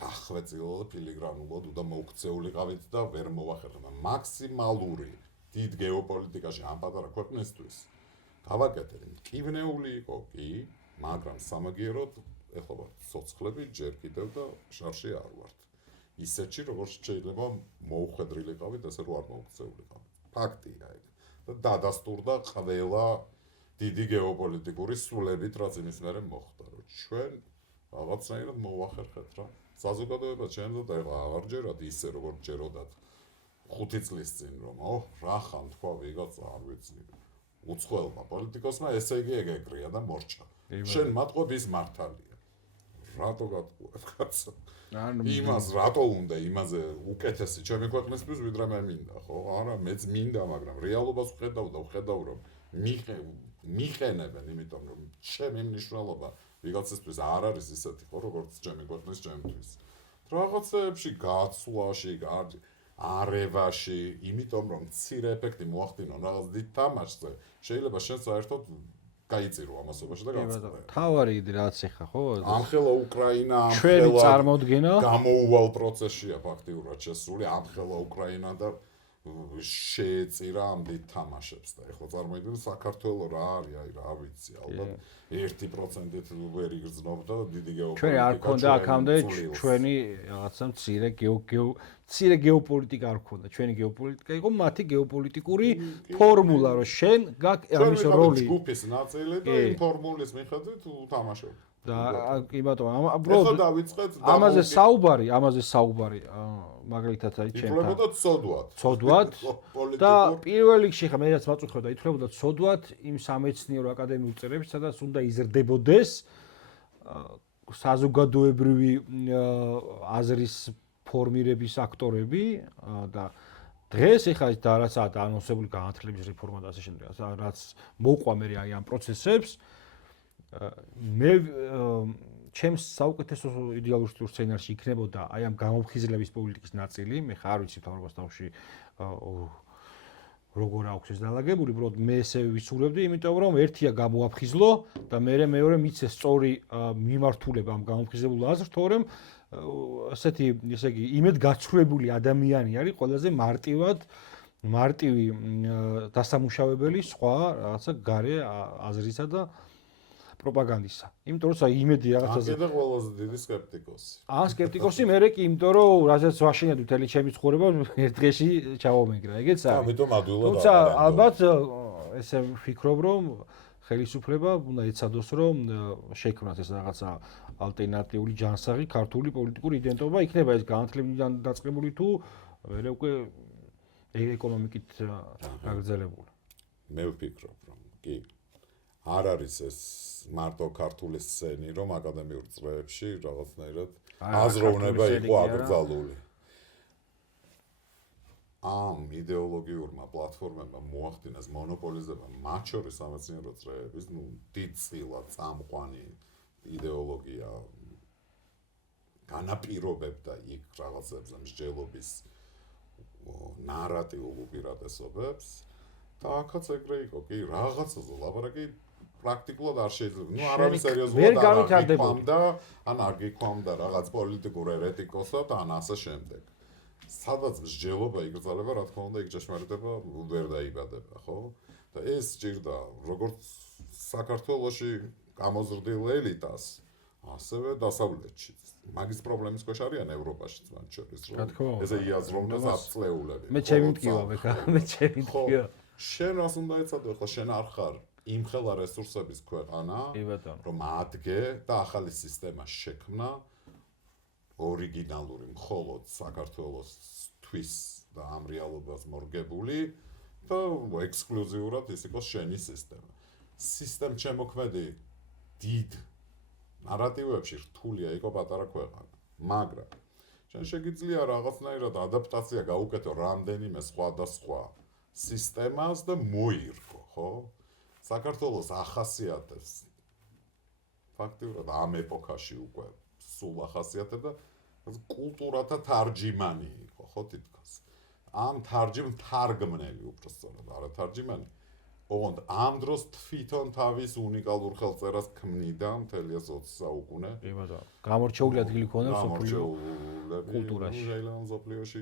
დახვეწილო და ფილიგრანულად და მოქცეულიყავით და ვერ მოვახერხებთ. მაქსიმალური დიდ გეოპოლიტიკაში ამ პატარა ქვეყნისთვის გავაკეთეთ. მტკივნეული იყო კი, მაგრამ სამაგიეროდ ეხლა ცოცხლები ჯერ კიდევ და შარში არ ვართ. ისეთში როგორც შეიძლება მოუხედრილიყავით, ასე რომ არ მოუქცეულიყავით. ფაქტია ეგ. და დადასტურდა ყველა დიდი გეოპოლიტიკური სულებით, რაც იმის მერე მოხდა, რომ ჩვენ რაღაცნაირად მოვახერხეთ რა. საზოგადოება ჩემს და ეხლა ავარჯერათ ისე როგორც ჯეროდათ 5 წლის წინ რომ რა ხან თქვა ვიღაცა არ ვიცი. უცხოელმა პოლიტიკოსმა ესე იგი ეგ ეკრია და მორჩა. შენ მათყობ ის მართალია. რატო გატყუებ კაცო? ანუ იმას რატო უნდა იმაზე უკეთესი ჩემი ქვეყნისთვის ვიდრე მე მინდა, ხო? არა, მეც მინდა, მაგრამ რეალობას ვხედავ რომ მიყენებენ, იმიტომ რომ ჩემი მნიშვნელობა ვიღაცისთვის არ არის ისეთი, ხო, როგორც ჩემი ქვეყნის ჩემთვის. რაღაცეებში გაცვლაში, არევაში, იმიტომ რომ მცირე ეფექტი მოახდინონ რაღაც დიდ თამაშზე, შეიძლება შენ საერთოდ გაიწირო ამასობაში და გაცვლე. თავარი რაც ეხა ხო? ამხელა უკრაინა ჩვენი წარმოდგენა გამოუვალ პროცესშია ფაქტიურად შესული ამხელა უკრაინა და შეეწირა ამ დიდ თამაშებს და ეხლა წარმოიდგინე საქართველოს რა არის, აი რა ვიცი, ალბათ 1%-ით ვერ იგრძნობდა დიდი გეოპოლიტიკა. ჩვენ არ ქონდა აქამდე ჩვენი რაღაცა მცირე გეოპოლიტიკა არ ქონდა. ჩვენი გეოპოლიტიკა იყო მათი გეოპოლიტიკური ფორმულა, რომ შენ გაქვს ამის როლი. ჯგუფის ნაწილი და იმ ფორმულის მიხედვით უთამაშობ. და კი ბატონო, ეხლა დავიწყეთ ამაზე საუბარი, მაგალითად აი ჩემთან. ითვლებოდა ცოდვად და პირველ რიგში ხა მე რაც მაწუხებდა, ითვლებოდა ცოდვად იმ სამეცნიერო აკადემიურ წერებში, სადაც უნდა იზრდებოდეს საზოგადოებრივი აზრის ფორმირების აქტორები და დღეს ეხლა და რაცაა დაანონსებული განათლების რეფორმა და ასე შემდეგ, რაც მოყვა მე აი ამ პროცესებს მე ჩემს საუკეთესო იდეალურ სცენარში იქნებოდა აი ამ გამოფხიზლების პოლიტიკის ნაწილი, მე ხარ ვიცი თავრობას თავში როგორ აქვს ეს დალაგებული, უბრალოდ მე ესე ვისურვებდი, იმიტომ რომ ერთია გამოაფხიზლო და მეორე მიცეს სწორი მიმართულება ამ გამოფხიზლებულ აზრს, თორემ ესეთი, ესე იგი, იმედგაცრუებული ადამიანი არის ყველაზე მარტივი დასამუშავებელი სხვა რაღაცა გარე აზრისა და პროპაგანდისა. იმიტომ რომ იმედი რაღაცაზე. კიდე ყველაზე დიდი სკეპტიკოსი. სკეპტიკოსი მე კი, იმიტომ რომ რასაც ვაშინებ მთელი ჩემი ცხოვრება ერთ დღეში ჩავომეგრა, ეგეც არის. ამიტომ ადვილად თუმცა ალბათ ესე ვფიქრობ, რომ ხელისუფლება უნდა ეცადოს, რომ შექმნას ეს რაღაცა ალტერნატიული ჯანსაღი ქართული პოლიტიკური იდენტობა, იქნება ეს განათლებიდან დაწყებული თუ მე უკვე ეკონომიკით გაგრძელებული. მე ვფიქრობ, რომ კი არ არის ეს მარტო ქართული სცენი, რომ აკადემიურ წრეებში რაღაცნაირად აზროვნება იყო აკრძალული. ამ იდეოლოგიურმა პლატფორმებმა მოახდინეს მონოპოლიზება მათ შორის სამეცნიერო წრეების, დიდწილად წამყვანი იდეოლოგია განაპირობებდა იქ რაღაცებზე მსჯელობის ნარატიულ უპირატესობებს და აქაც ეგრე იყო, კი, რაღაცაზე ლაპარაკი პრაქტიკულად არ შეიძლება. არავის სერიოზულად არ გიქვამდა რაღაც პოლიტიკურ ერეტიკოსად, ასე შემდეგ. სადაც მსჯელობა იგრძალება, რა თქმა უნდა, იქ ჭეშმარიტება ვერ დაიბადება, ხო? და ეს ჭირდა როგორც საქართველოში გამოზრდილ ელიტას, ასევე დასავლეთში. მაგის პრობლემის ქვეშ არიან ევროპაშიც მათ შორის, რომ ესე იაზროვნეს ათწლეულები. მე ჩემი მტკივა, მე ჩემი მტკივა. შენ რას უნდა ეცადო, ხო შენ არ ხარ იმხელა რესურსების ქვეყანა, რომ ადგე და ახალი სისტემა შექმნა ორიგინალური მხოლოდ საქართველოსთვის და ამ რეალობას მორგებული და ექსკლუზიურად ის იყოს შენი სისტემა. სისტემ შემოქმედი დიდ ნარატივებში რთულია იყო პატარა ქვეყანა, მაგრამ შენ შეგიძლია რაღაცნაირად ადაპტაცია გაუკეთო რამდენიმე სხვადასხვა სისტემას და მოირგო, ხო? საქართველოს ახასიათებს ფაქტიურად ამ ეპოქაში უკვე სულ ახასიათებდა კულტურათა თარჯიმანი იყო, ხო თითქოს. ამ თარგმნელი უბრალოდ, არა თარჯიმანი. ოღონდ ამ დროს თვითონ თავის უნიკალურ ხელწერას ქმნიდა მთელი 20 საუკუნე. კი ბატონო. გამორჩეული ადგილი ქონდა სოფლიო კულტურაში. შეიძლება სოფლიოში,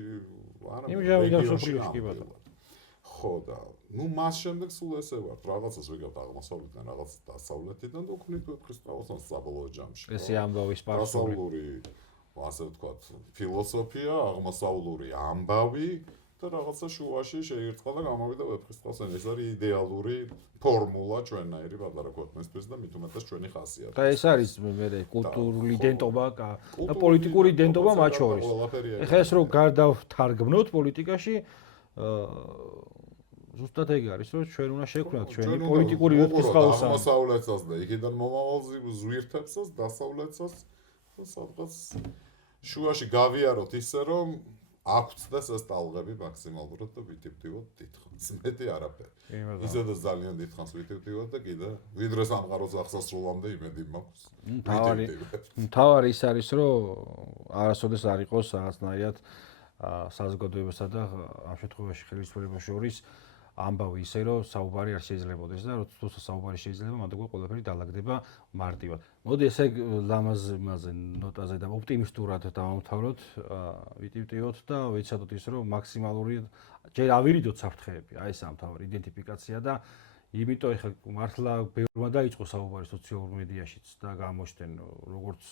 არა, რეგიონში კი ბატონო. ხო და მას შემდეგ სულ ესე ვარ, რაღაცას ვიგავთ აღმოსავლეთიდან, რაღაცას დასავლეთიდან და უქმნით ქრისტიანობას საბოლოო ჯამში. ესე ამბავის პარსული. დასავლური, ასე ვთქვათ, ფილოსოფია, აღმოსავლური ამბავი და რაღაცა შუაში შეირწყა და გამოვიდა ვეფხისტყაოსანი. ეს არის იდეალური ფორმულა ჩვენნაირი პატარა ქვეყნისთვის და მით უმეტეს ჩვენი ხასიათი. და ეს არის მე კულტურული იდენტობა და პოლიტიკური იდენტობა მათ შორის. ეხლა ეს რომ გარდავთარგმნოთ პოლიტიკაში ზუსტად ეგ არის, რომ ჩვენ უნდა შევქმნათ ჩვენი პოლიტიკური ვეფხისტყაოსანი. აღმოსავლეთსაც და იქიდან მომავალ ზვირთებსაც, დასავლეთსაც სადღაც შუაში გავიაროთ ისე რომ აქვთ და სასტალღები მაქსიმალურად და ვიტივდივოთ დიდხანს. მეტი არაფერი. იმედა. ისედაც ძალიან დიდხანს ვიტივდივოთ და კიდე ვიდრე სამყაროს აღსასრულამდე იმედი მაქვს. მთავარი ის არის რომ არასოდეს არ იყოს რაღაცნაირად საზოგადოებასა და ამ შემთხვევაში ხელისუფლებას შორის ამბავი ისე რომ საუბარი არ შეიძლებაოდეს და როცა საუბარი შეიძლება მანდ ყველაფერი დაალაგდება მარტივად. მოდი ესე ლამაზ ნოტაზე და ოპტიმისტურად დავამთავროთ, ვიტივტივოთ და ვიცადოთ ის რომ მაქსიმალური ჯერ ავირიდოთ საფრთხეები, აი ეს ამთავარი იდენტიფიკაცია და იმიტომ ეხლა მართლა ბევრმა დაიწყო საუბარი სოციალურ მედიაშიც და გამოჩნდნენ როგორც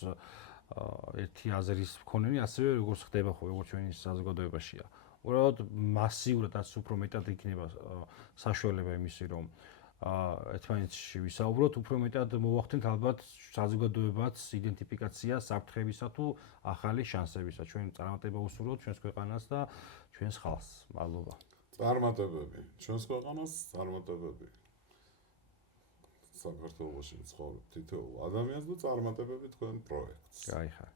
ერთი აზრის მქონენი, ასევე როგორც ხდება ხო, როგორც ჩვენი საზოგადოებაშია. უბრალოდ მასიურადაც უფრო მეტად იქნება საშუალება იმისი, რომ ერთმანეთში ვისაუბროთ, უფრო მეტად მოვახდენთ ალბათ საზოგადოებაც იდენტიფიკაცია საფრთხეებისა თუ ახალი შანსებისა. ჩვენ წარმატება უსურვოთ ჩვენს ქვეყანას და ჩვენს ხალხს. მადლობა. წარმატებები. ჩვენს ქვეყანას წარმატებები. საქართველოში ცხოვრობ თითოეულ ადამიანს და წარმატებები თქვენ პროექტს. კაი ხარ.